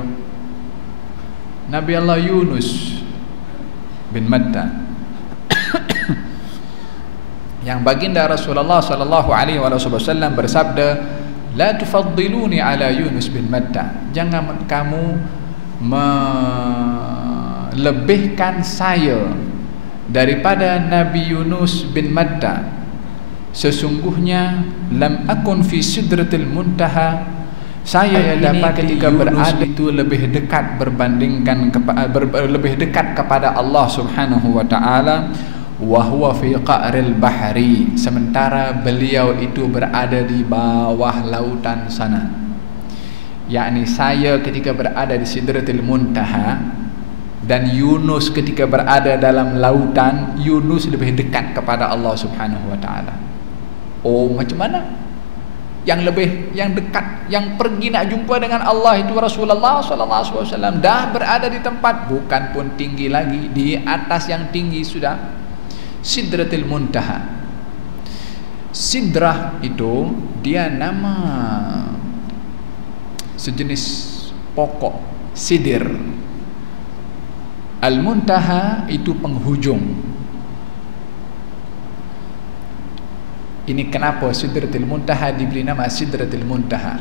Nabi Allah Yunus bin Matta yang baginda Rasulullah sallallahu alaihi wasallam bersabda, la tufaddiluni ala Yunus bin Matta, jangan kamu melebihkan saya daripada Nabi Yunus bin Matta. Sesungguhnya lam akun fi sidratil muntaha Saya dapat ketika berada itu lebih dekat berbandingkan lebih dekat kepada Allah Subhanahu wa taala, wa huwa fi qa'ril bahri, sementara beliau itu berada di bawah lautan sana. Yakni saya ketika berada di Sidratil Muntaha dan Yunus ketika berada dalam lautan, Yunus lebih dekat kepada Allah Subhanahu wa taala. Oh, macam mana? Yang dekat, yang pergi nak jumpa dengan Allah itu Rasulullah sallallahu alaihi wasallam, dah berada di tempat bukan pun tinggi lagi, di atas yang tinggi sudah, Sidratil Muntaha. Sidrah itu dia nama sejenis pokok sidir. Al-Muntaha itu penghujung. Ini kenapa Sidratil Muntaha diberi nama Sidratil Muntaha.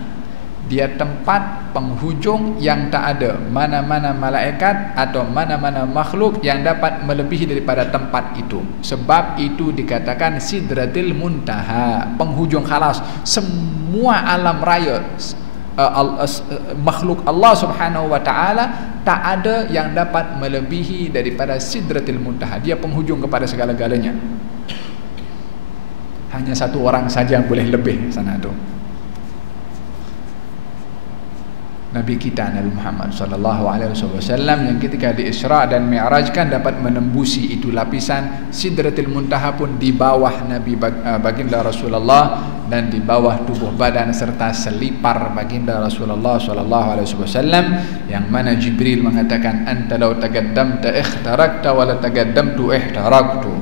Dia tempat penghujung yang tak ada mana-mana malaikat atau mana-mana makhluk yang dapat melebihi daripada tempat itu. Sebab itu dikatakan Sidratil Muntaha, penghujung khalas. Semua alam raya makhluk Allah Subhanahu wa taala tak ada yang dapat melebihi daripada Sidratil Muntaha. Dia penghujung kepada segala-galanya. Hanya satu orang saja yang boleh lebih sana tu. Nabi kita Nabi Muhammad sallallahu alaihi wasallam yang ketika di Isra dan Mi'rajkan dapat menembusi itu lapisan Sidratil Muntaha pun di bawah Nabi baginda Rasulullah dan di bawah tubuh badan serta selipar baginda Rasulullah sallallahu alaihi wasallam, yang mana Jibril mengatakan anta law taqaddamta ikhtarakta wa la taqaddamtu ihtaraktu.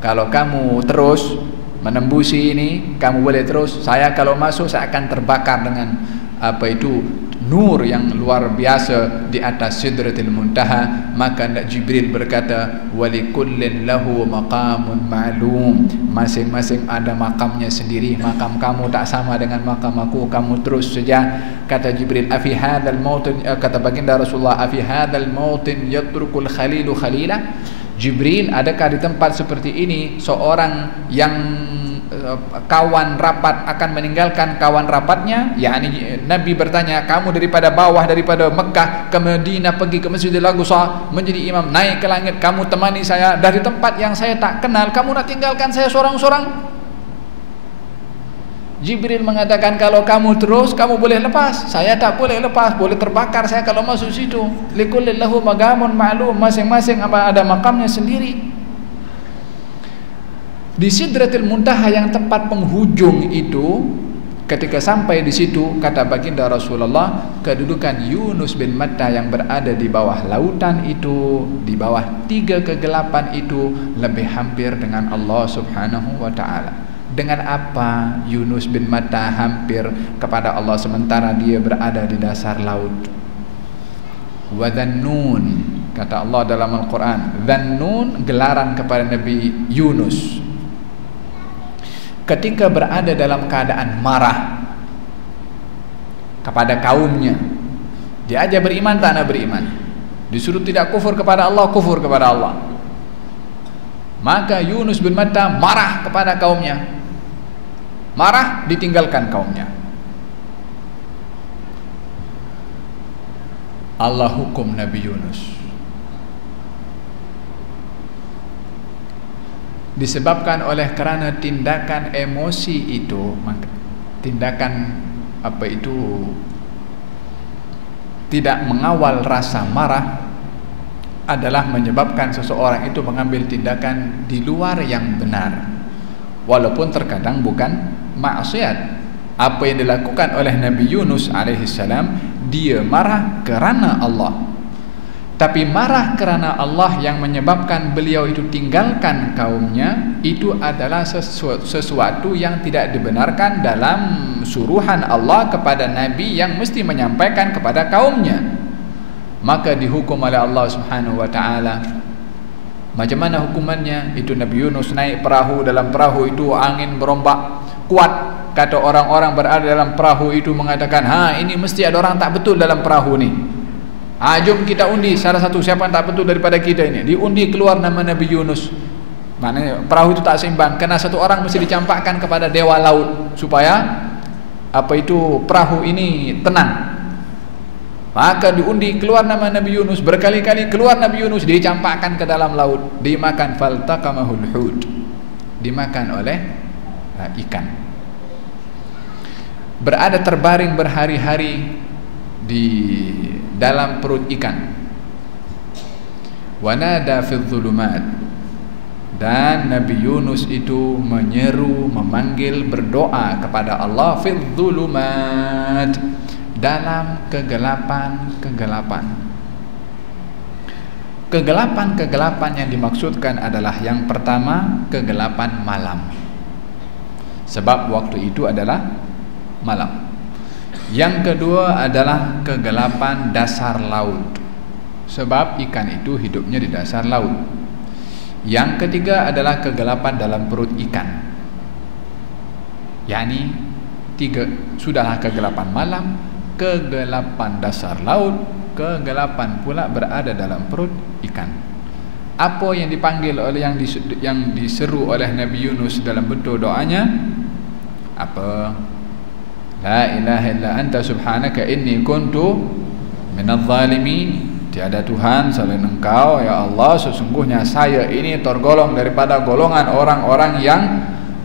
Kalau kamu terus menembusi ini, kamu boleh terus, saya kalau masuk saya akan terbakar dengan apa itu nur yang luar biasa di atas Sidratil Muntaha. Maka Jibril berkata walikullin lahu maqamun ma'lum, masing-masing ada makamnya sendiri. Makam kamu tak sama dengan makam aku, kamu terus saja. Kata Jibril afi hadzal mautin, kata baginda Rasulullah afi hadzal mautin yatrukul khalilu khalila. Jibril, adakah di tempat seperti ini seorang yang kawan rapat akan meninggalkan kawan rapatnya? Yani Nabi bertanya, kamu daripada bawah, daripada Mekah ke Madinah pergi ke Masjidil Aqsa menjadi imam, naik ke langit, kamu temani saya dari tempat yang saya tak kenal, kamu nak tinggalkan saya seorang-seorang? Jibril mengatakan kalau kamu terus, kamu boleh lepas, saya tak boleh lepas, boleh terbakar saya kalau masuk situ. Likullin lahu maqamun ma'lum, masing-masing ada makamnya sendiri. Di Sidratil Muntaha yang tempat penghujung itu, ketika sampai di situ, kata baginda Rasulullah, kedudukan Yunus bin Matta yang berada di bawah lautan itu, di bawah 3 kegelapan itu, lebih hampir dengan Allah Subhanahu wa taala. Dengan apa Yunus bin Matta hampir kepada Allah sementara dia berada di dasar laut? Wa dhannun, kata Allah dalam Al-Quran, dhannun gelaran kepada Nabi Yunus ketika berada dalam keadaan marah kepada kaumnya. Dia aja beriman tak nak beriman, disuruh tidak kufur kepada Allah, kufur kepada Allah. Maka Yunus bin Matta marah kepada kaumnya, marah ditinggalkan kaumnya. Allah hukum Nabi Yunus disebabkan oleh kerana tindakan emosi itu, tindakan apa itu tidak mengawal rasa marah adalah menyebabkan seseorang itu mengambil tindakan di luar yang benar, walaupun terkadang bukan maksiat. Apa yang dilakukan oleh Nabi Yunus alaihissalam, dia marah kerana Allah, tapi marah kerana Allah yang menyebabkan beliau itu tinggalkan kaumnya, itu adalah sesuatu yang tidak dibenarkan dalam suruhan Allah kepada Nabi yang mesti menyampaikan kepada kaumnya. Maka dihukum oleh Allah Subhanahu wa taala. Macam mana hukumannya? Itu Nabi Yunus naik perahu, dalam perahu itu angin berombak kuat. Kata orang-orang berada dalam perahu itu mengatakan, ini mesti ada orang tak betul dalam perahu ni. Jom kita undi salah satu siapa yang tak betul daripada kita ini. Diundi keluar nama Nabi Yunus. Maknanya perahu itu tak seimbang, kerana satu orang mesti dicampakkan kepada dewa laut supaya perahu ini tenang. Maka diundi, keluar nama Nabi Yunus. Berkali-kali keluar Nabi Yunus, dicampakkan ke dalam laut, dimakan. Faltaqamahul hut, dimakan oleh ikan. Berada terbaring berhari-hari di dalam perut ikan. Wanada fil dhulumat, dan Nabi Yunus itu menyeru, memanggil, berdoa kepada Allah fil dhulumat, dalam kegelapan-kegelapan. Kegelapan-kegelapan yang dimaksudkan adalah yang pertama, kegelapan malam. Sebab waktu itu adalah malam. Yang kedua adalah kegelapan dasar laut. Sebab ikan itu hidupnya di dasar laut. Yang ketiga adalah kegelapan dalam perut ikan. yakni tiga, sudahlah kegelapan malam, kegelapan dasar laut, kegelapan pula berada dalam perut ikan. Apa yang dipanggil oleh yang diseru oleh Nabi Yunus dalam bentuk doanya? Apa? La ilaha illa anta subhanaka inni kuntu minadh dhalimin. Tiada Tuhan selain Engkau ya Allah, sesungguhnya saya ini tergolong daripada golongan orang-orang yang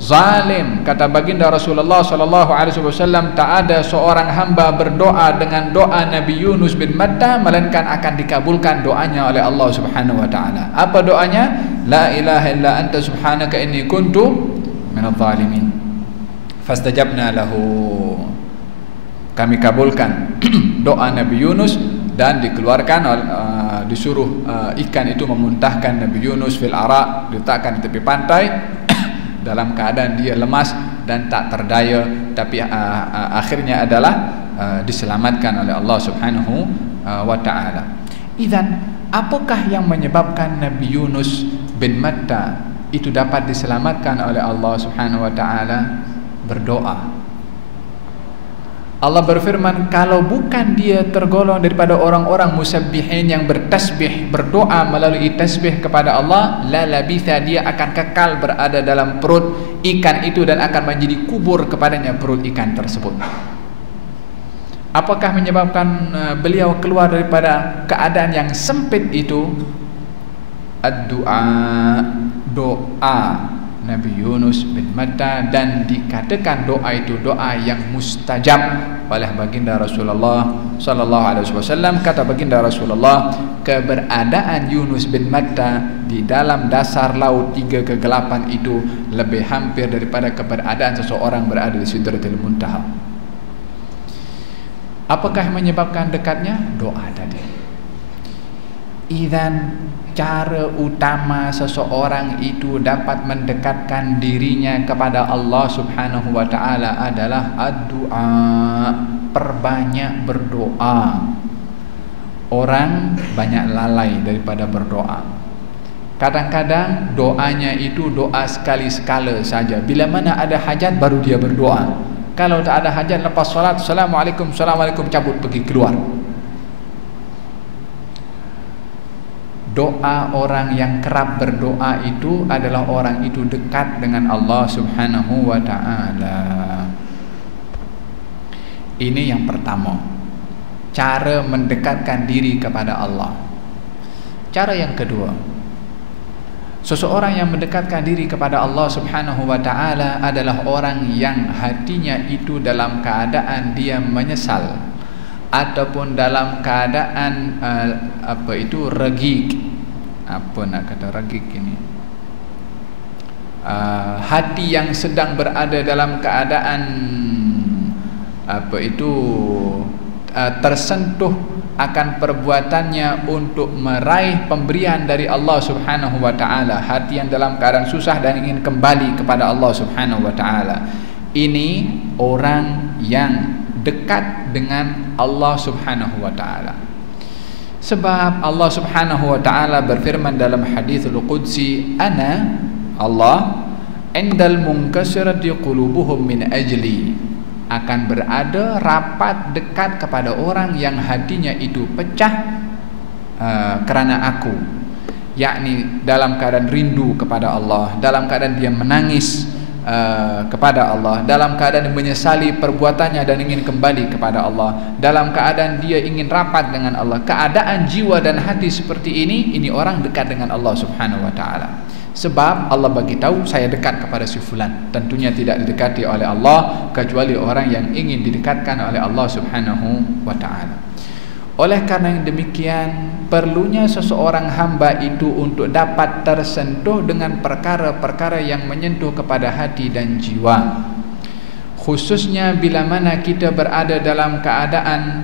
zalim. Kata baginda Rasulullah sallallahu alaihi wasallam, tak ada seorang hamba berdoa dengan doa Nabi Yunus bin Matta melainkan akan dikabulkan doanya oleh Allah Subhanahu wa taala. Apa doanya? La ilaha illa anta subhanaka inni kuntu minadh dhalimin. Fastajabna lahu. Kami kabulkan doa Nabi Yunus dan dikeluarkan, disuruh ikan itu memuntahkan Nabi Yunus fil ara, diletakkan di tepi pantai dalam keadaan dia lemas dan tak terdaya, tapi akhirnya adalah diselamatkan oleh Allah Subhanahu wa taala. Idzan, apakah yang menyebabkan Nabi Yunus bin Matta itu dapat diselamatkan oleh Allah Subhanahu wa taala? Berdoa. Allah berfirman, kalau bukan dia tergolong daripada orang-orang musabbihin yang bertasbih, berdoa melalui tasbih kepada Allah, la labitha, dia akan kekal berada dalam perut ikan itu dan akan menjadi kubur kepadanya perut ikan tersebut. Apakah menyebabkan beliau keluar daripada keadaan yang sempit itu? Ad-du'a, doa Nabi Yunus bin Matta, dan dikatakan doa itu doa yang mustajab oleh baginda Rasulullah sallallahu alaihi wasallam. Kata baginda Rasulullah, keberadaan Yunus bin Matta di dalam dasar laut tiga kegelapan itu lebih hampir daripada keberadaan seseorang berada di Sidratul Muntaha. Apakah menyebabkan dekatnya? Doa tadi. Idzan, cara utama seseorang itu dapat mendekatkan dirinya kepada Allah Subhanahu wa taala adalah ad-du'a, perbanyak berdoa. Orang banyak lalai daripada berdoa. Kadang-kadang doanya itu doa sekali-sekala saja. Bila mana ada hajat baru dia berdoa. Kalau tak ada hajat, lepas solat, Assalamualaikum, Assalamualaikum, cabut pergi keluar. Doa orang yang kerap berdoa itu adalah orang itu dekat dengan Allah Subhanahu wa ta'ala. Ini yang pertama, cara mendekatkan diri kepada Allah. Cara yang kedua, seseorang yang mendekatkan diri kepada Allah Subhanahu wa ta'ala adalah orang yang hatinya itu dalam keadaan dia menyesal ataupun dalam keadaan regik. Apa nak kata regik ini? Hati yang sedang berada dalam keadaan tersentuh akan perbuatannya untuk meraih pemberian dari Allah Subhanahu wa taala. Hati yang dalam keadaan susah dan ingin kembali kepada Allah Subhanahu wa taala. Ini orang yang dekat dengan Allah Subhanahu wa taala. Sebab Allah Subhanahu wa taala berfirman dalam haditsul qudsi, ana Allah indal munkasirati qulubuhum min ajli, akan berada rapat dekat kepada orang yang hatinya itu pecah kerana aku, yakni dalam keadaan rindu kepada Allah, dalam keadaan dia menangis kepada Allah, dalam keadaan menyesali perbuatannya dan ingin kembali kepada Allah, dalam keadaan dia ingin rapat dengan Allah. Keadaan jiwa dan hati seperti ini orang dekat dengan Allah Subhanahu wa taala. Sebab Allah bagi tahu, saya dekat kepada si fulan. Tentunya tidak didekati oleh Allah kecuali orang yang ingin didekatkan oleh Allah Subhanahu wa taala. Oleh karena yang demikian, perlunya seseorang hamba itu untuk dapat tersentuh dengan perkara-perkara yang menyentuh kepada hati dan jiwa. Khususnya bila mana kita berada dalam keadaan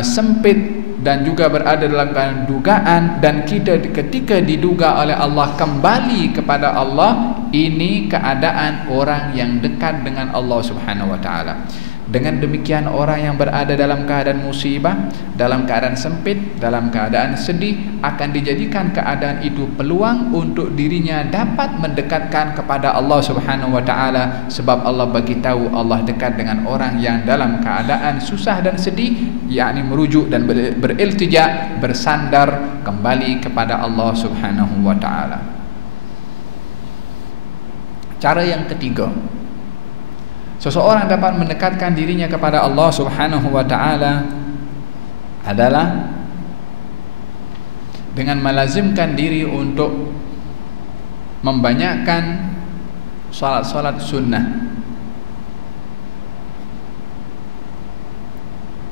sempit dan juga berada dalam keadaan dugaan, dan kita ketika diduga oleh Allah kembali kepada Allah, ini keadaan orang yang dekat dengan Allah Subhanahu wa taala. Dengan demikian orang yang berada dalam keadaan musibah, dalam keadaan sempit, dalam keadaan sedih, akan dijadikan keadaan itu peluang untuk dirinya dapat mendekatkan kepada Allah Subhanahu wa taala. Sebab Allah bagi tahu Allah dekat dengan orang yang dalam keadaan susah dan sedih, yakni merujuk dan beriltija, bersandar kembali kepada Allah Subhanahu wa taala. Cara yang ketiga, seseorang dapat mendekatkan dirinya kepada Allah Subhanahu wa taala adalah dengan melazimkan diri untuk membanyakkan salat-salat sunnah.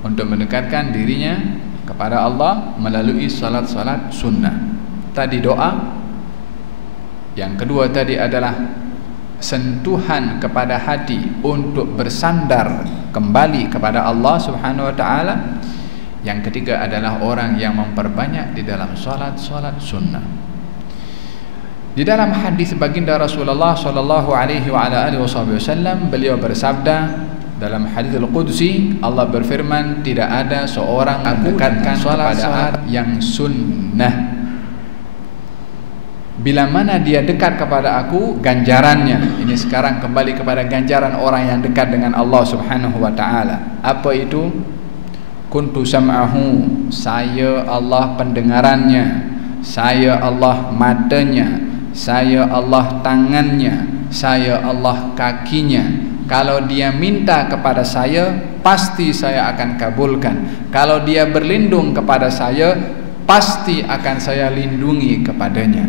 Untuk mendekatkan dirinya kepada Allah melalui salat-salat sunnah. Tadi doa, yang kedua tadi adalah sentuhan kepada hati untuk bersandar kembali kepada Allah Subhanahu wa taala. Yang ketiga adalah orang yang memperbanyak di dalam salat-salat sunnah. Di dalam hadis baginda Rasulullah sallallahu alaihi wa ala alihi wasallam, beliau bersabda dalam hadis al-Qudsi, Allah berfirman, tidak ada seorang mendekatkan salat yang sunnah, bila mana dia dekat kepada aku, ganjarannya. Ini sekarang kembali kepada ganjaran orang yang dekat dengan Allah Subhanahu wa taala. Apa itu? Kuntu sam'ahu, saya Allah pendengarannya, saya Allah matanya, saya Allah tangannya, saya Allah kakinya. Kalau dia minta kepada saya, pasti saya akan kabulkan. Kalau dia berlindung kepada saya, pasti akan saya lindungi kepadanya.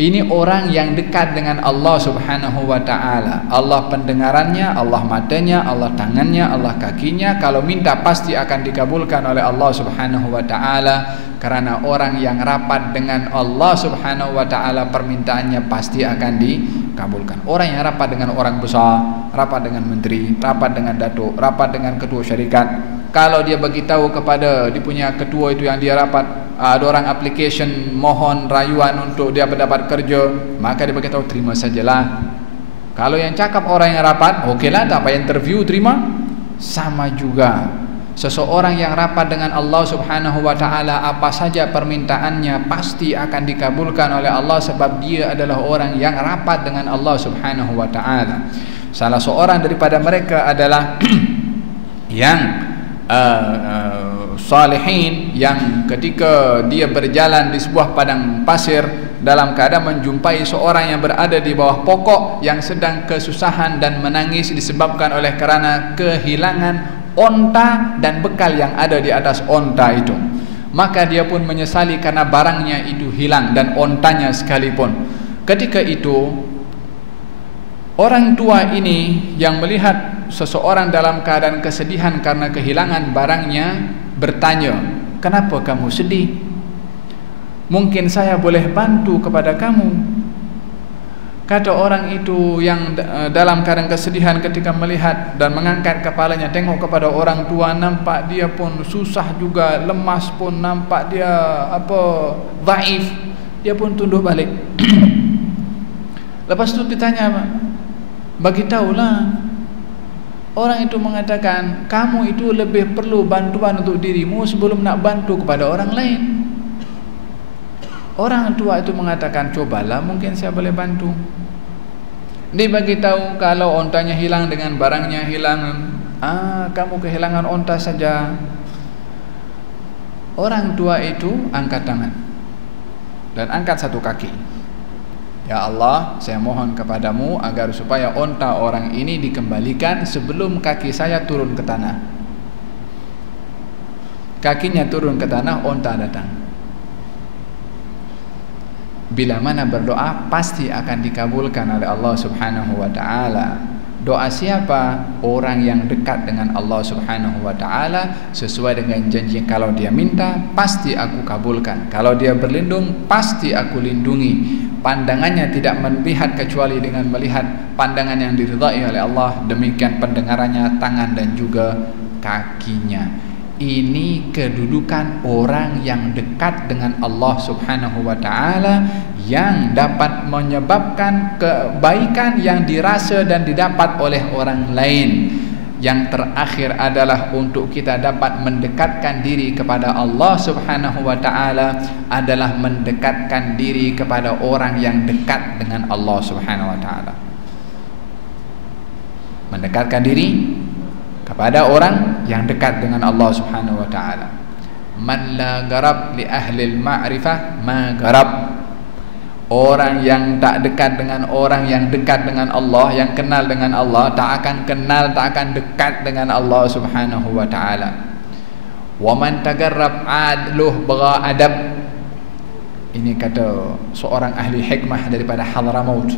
Ini orang yang dekat dengan Allah Subhanahu wa taala. Allah pendengarannya, Allah matanya, Allah tangannya, Allah kakinya. Kalau minta pasti akan dikabulkan oleh Allah Subhanahu wa taala. Karena orang yang rapat dengan Allah Subhanahu wa taala, permintaannya pasti akan dikabulkan. Orang yang rapat dengan orang besar, rapat dengan menteri, rapat dengan datuk, rapat dengan ketua syarikat, kalau dia bagi tahu kepada dia punya ketua itu yang dia rapat, ada orang application mohon rayuan untuk dia mendapat kerja, maka dia bagi tahu terima sajalah. Kalau yang cakap orang yang rapat, okeylah, tak payah interview, terima. Sama juga seseorang yang rapat dengan Allah Subhanahu wa taala, apa saja permintaannya pasti akan dikabulkan oleh Allah, sebab dia adalah orang yang rapat dengan Allah Subhanahu wa taala. Salah seorang daripada mereka adalah yang salihin, yang ketika dia berjalan di sebuah padang pasir dalam keadaan menjumpai seorang yang berada di bawah pokok yang sedang kesusahan dan menangis disebabkan oleh kerana kehilangan onta dan bekal yang ada di atas onta itu. Maka dia pun menyesali karena barangnya itu hilang dan ontanya sekalipun. Ketika itu orang tua ini yang melihat seseorang dalam keadaan kesedihan karena kehilangan barangnya bertanya, kenapa kamu sedih? Mungkin saya boleh bantu kepada kamu. Kata orang itu yang dalam keadaan kesedihan ketika melihat dan mengangkat kepalanya, tengok kepada orang tua, nampak dia pun susah juga, lemas pun, nampak dia dhaif. Dia pun tunduk balik. Lepas itu ditanya, bagi tahulah. Orang itu mengatakan, kamu itu lebih perlu bantuan untuk dirimu sebelum nak bantu kepada orang lain. Orang tua itu mengatakan, cobalah, mungkin saya boleh bantu. Dia bagi tahu kalau ontanya hilang dengan barangnya hilang. Kamu kehilangan onta saja. Orang tua itu angkat tangan dan angkat satu kaki. Ya Allah, saya mohon kepadamu agar supaya onta orang ini dikembalikan sebelum kaki saya turun ke tanah. Kakinya turun ke tanah, onta datang. Bila mana berdoa pasti akan dikabulkan oleh Allah Subhanahu wa ta'ala. Doa siapa? Orang yang dekat dengan Allah Subhanahu wa ta'ala sesuai dengan janji, kalau dia minta pasti aku kabulkan, kalau dia berlindung pasti aku lindungi. Pandangannya tidak melihat kecuali dengan melihat pandangan yang diridhai oleh Allah. Demikian pendengarannya, tangan dan juga kakinya. Ini kedudukan orang yang dekat dengan Allah Subhanahu wa ta'ala, yang dapat menyebabkan kebaikan yang dirasa dan didapat oleh orang lain. Yang terakhir adalah untuk kita dapat mendekatkan diri kepada Allah Subhanahu wa ta'ala adalah mendekatkan diri kepada orang yang dekat dengan Allah Subhanahu wa ta'ala. Mendekatkan diri kepada orang yang dekat dengan Allah Subhanahu wa ta'ala. Man la garab li ahli al-ma'rifah ma garab. Orang yang tak dekat dengan orang yang dekat dengan Allah, yang kenal dengan Allah, tak akan kenal, tak akan dekat dengan Allah Subhanahu wa ta'ala. Wa man tagarrab adluh bagha adab. Ini kata seorang ahli hikmah daripada Hadramaut,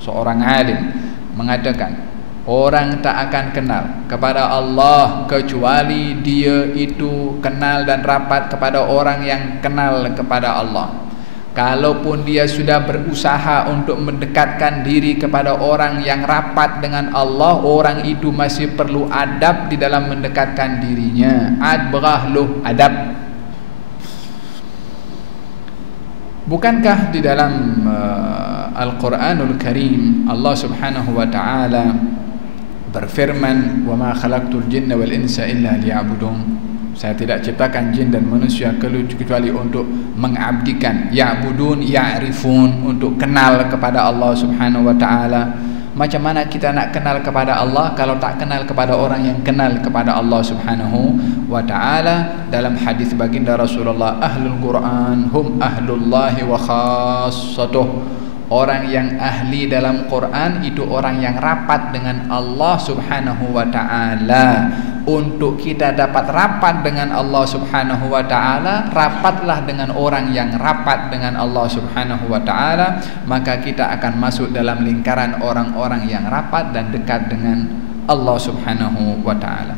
seorang alim, mengatakan orang tak akan kenal kepada Allah kecuali dia itu kenal dan rapat kepada orang yang kenal kepada Allah. Kalaupun dia sudah berusaha untuk mendekatkan diri kepada orang yang rapat dengan Allah, orang itu masih perlu adab di dalam mendekatkan dirinya. Adbghahluh adab. Bukankah di dalam Al-Quranul Karim Allah Subhanahu wa ta'ala berfirman, "Wa ma khalaqtul jinna wal insa illa liya'budun." Saya tidak ciptakan jin dan manusia kecuali untuk mengabdikan. Ya'budun, ya'rifun, untuk kenal kepada Allah Subhanahu wa ta'ala. Macam mana kita nak kenal kepada Allah kalau tak kenal kepada orang yang kenal kepada Allah Subhanahu wa ta'ala? Dalam hadis baginda Rasulullah, ahlul Quran hum ahlullahi wa khassatuh. Orang yang ahli dalam Quran itu orang yang rapat dengan Allah Subhanahu wa ta'ala. Untuk kita dapat rapat dengan Allah Subhanahu wa ta'ala, rapatlah dengan orang yang rapat dengan Allah Subhanahu wa ta'ala, maka kita akan masuk dalam lingkaran orang-orang yang rapat dan dekat dengan Allah Subhanahu wa ta'ala.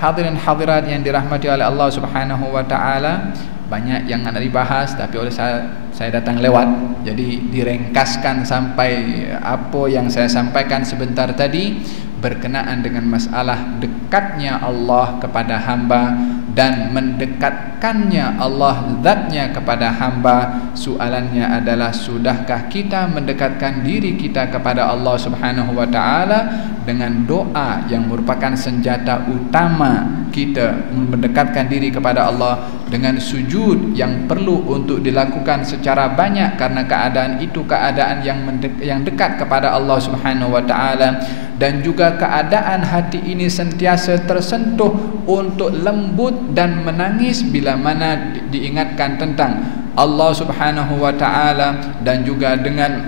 Hadirin hadirat yang dirahmati oleh Allah Subhanahu wa ta'ala, banyak yang nak dibahas tapi oleh saya datang lewat, jadi diringkaskan sampai apa yang saya sampaikan sebentar tadi berkenaan dengan masalah dekatnya Allah kepada hamba dan mendekatkannya Allah zatnya kepada hamba. Soalannya adalah, sudahkah kita mendekatkan diri kita kepada Allah Subhanahu wa ta'ala dengan doa yang merupakan senjata utama kita mendekatkan diri kepada Allah, dengan sujud yang perlu untuk dilakukan secara banyak karena keadaan itu keadaan yang dekat kepada Allah Subhanahu wa ta'ala, dan juga keadaan hati ini sentiasa tersentuh untuk lembut dan menangis bila mana diingatkan tentang Allah Subhanahu wa ta'ala, dan juga dengan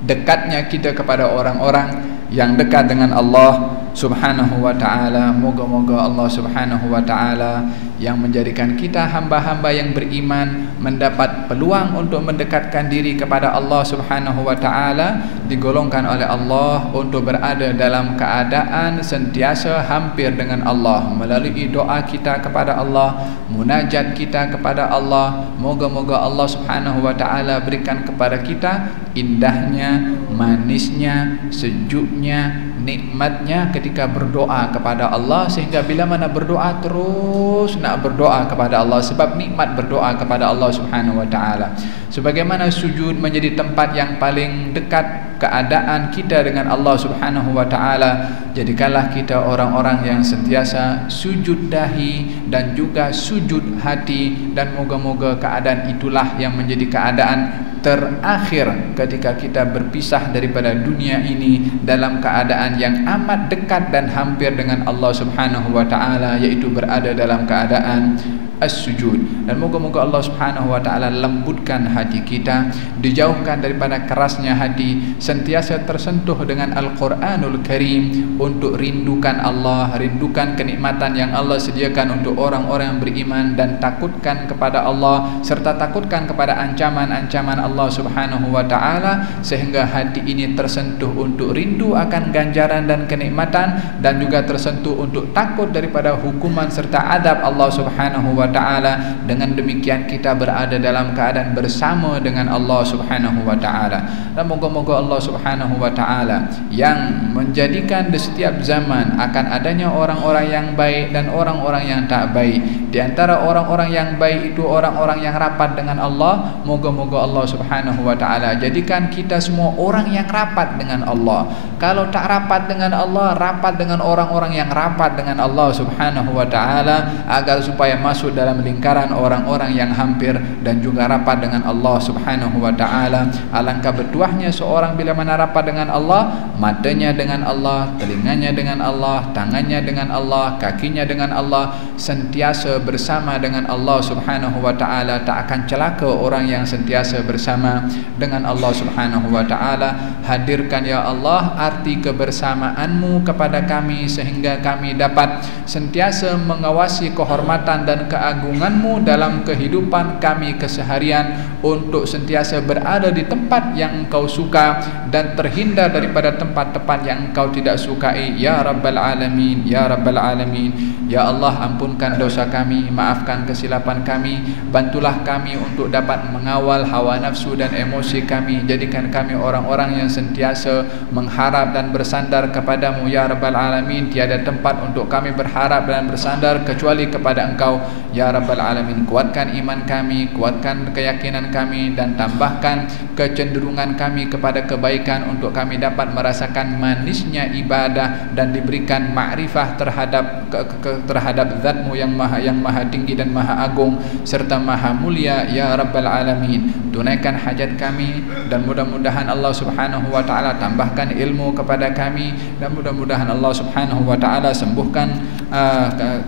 dekatnya kita kepada orang-orang yang dekat dengan Allah Subhanahu wa ta'ala. Moga-moga Allah Subhanahu wa ta'ala yang menjadikan kita hamba-hamba yang beriman mendapat peluang untuk mendekatkan diri kepada Allah Subhanahu wa ta'ala, digolongkan oleh Allah untuk berada dalam keadaan sentiasa hampir dengan Allah melalui doa kita kepada Allah, munajat kita kepada Allah. Moga-moga Allah Subhanahu wa ta'ala berikan kepada kita indahnya, manisnya, sejuknya, nikmatnya ketika berdoa kepada Allah, sehingga bila mana berdoa terus nak berdoa kepada Allah, sebab nikmat berdoa kepada Allah Subhanahu wa ta'ala. Sebagaimana sujud menjadi tempat yang paling dekat keadaan kita dengan Allah Subhanahu wa taala. Jadikanlah kita orang-orang yang sentiasa sujud dahi dan juga sujud hati, dan moga-moga keadaan itulah yang menjadi keadaan terakhir ketika kita berpisah daripada dunia ini dalam keadaan yang amat dekat dan hampir dengan Allah Subhanahu wa taala, yaitu berada dalam keadaan as-sujud. Dan moga-moga Allah Subhanahu wa taala lembutkan hati kita, dijauhkan daripada kerasnya hati, sentiasa tersentuh dengan Al-Qur'anul Karim untuk rindukan Allah, rindukan kenikmatan yang Allah sediakan untuk orang-orang yang beriman, dan takutkan kepada Allah serta takutkan kepada ancaman-ancaman Allah Subhanahu wa taala, sehingga hati ini tersentuh untuk rindu akan ganjaran dan kenikmatan, dan juga tersentuh untuk takut daripada hukuman serta adab Allah Subhanahu wa taala. Dengan demikian kita berada dalam keadaan bersama dengan Allah Subhanahu wa taala. Dan moga-moga Allah Subhanahu wa taala yang menjadikan di setiap zaman akan adanya orang-orang yang baik dan orang-orang yang tak baik. Di antara orang-orang yang baik itu orang-orang yang rapat dengan Allah. Moga-moga Allah Subhanahu wa taala jadikan kita semua orang yang rapat dengan Allah. Kalau tak rapat dengan Allah, rapat dengan orang-orang yang rapat dengan Allah Subhanahu wa taala, agar supaya masuk dalam lingkaran orang-orang yang hampir dan juga rapat dengan Allah Subhanahu wa taala. Alangkah bertuahnya seorang bila mana rapat dengan Allah, matanya dengan Allah, telinganya dengan Allah, tangannya dengan Allah, kakinya dengan Allah, sentiasa bersama dengan Allah Subhanahu wa taala. Tak akan celaka orang yang sentiasa bersama dengan Allah Subhanahu wa taala. Hadirkan ya Allah arti kebersamaanmu kepada kami, sehingga kami dapat sentiasa mengawasi kehormatan dan keagunganmu dalam kehidupan kami keseharian, untuk sentiasa berada di tempat yang Engkau suka dan terhindar daripada tempat-tempat yang Engkau tidak sukai. Ya Rabbal Alamin, Ya Rabbal Alamin. Ya Allah, ampunkan dosa kami, maafkan kesilapan kami, bantulah kami untuk dapat mengawal hawa nafsu dan emosi kami. Jadikan kami orang-orang yang sentiasa mengharap dan bersandar kepadamu ya Rabbal Alamin. Tiada tempat untuk kami berharap dan bersandar kecuali kepada Engkau ya Rabbal Alamin. Kuatkan iman kami, kuatkan keyakinan kami, dan tambahkan kecenderungan kami kepada kebaikan, untuk kami dapat merasakan manisnya ibadah dan diberikan ma'rifah terhadap Zat-Mu yang maha tinggi dan maha agung serta maha mulia ya Rabbal Alamin. Tunaikan hajat kami, dan mudah-mudahan Allah Subhanahu wa taala tambahkan ilmu kepada kami, dan mudah-mudahan Allah Subhanahu wa taala sembuhkan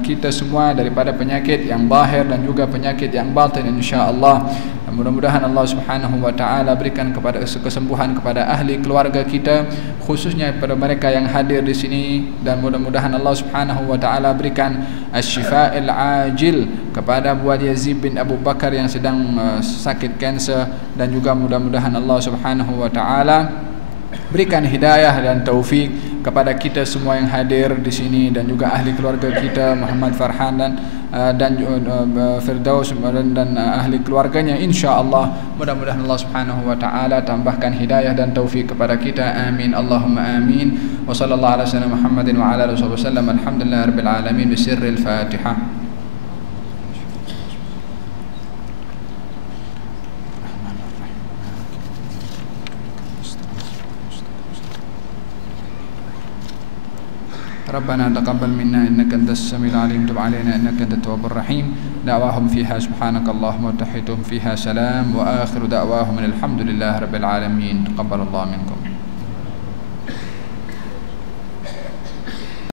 kita semua daripada penyakit yang zahir dan juga penyakit yang batin insya-Allah. Mudah-mudahan Allah Subhanahu wa taala berikan kepada kesembuhan kepada ahli keluarga kita, khususnya kepada mereka yang hadir di sini, dan mudah-mudahan Allah Subhanahu wa taala berikan asy-syifa'il ajil kepada buat Yazid bin Abu Bakar yang sedang sakit kanser, dan juga mudah-mudahan Allah Subhanahu wa taala berikan hidayah dan taufik kepada kita semua yang hadir di sini, dan juga ahli keluarga kita Muhammad Farhan dan Firdaus dan ahli keluarganya insya-Allah. Mudah-mudahan Allah Subhanahu wa taala tambahkan hidayah dan taufik kepada kita. Amin Allahumma amin. Wa sallallahu ala sayyidina Muhammadin wa ala alihi wasallam. Alhamdulillahirabbil alamin bi sirril Fatihah. ربنا تقبل منا إنك أنت السميع العليم، تب علينا إنك أنت التواب الرحيم. دعواهم فيها سبحانك اللهم وتحيتهم فيها سلام، وآخر دعواهم الحمد لله رب العالمين. تقبل الله منكم.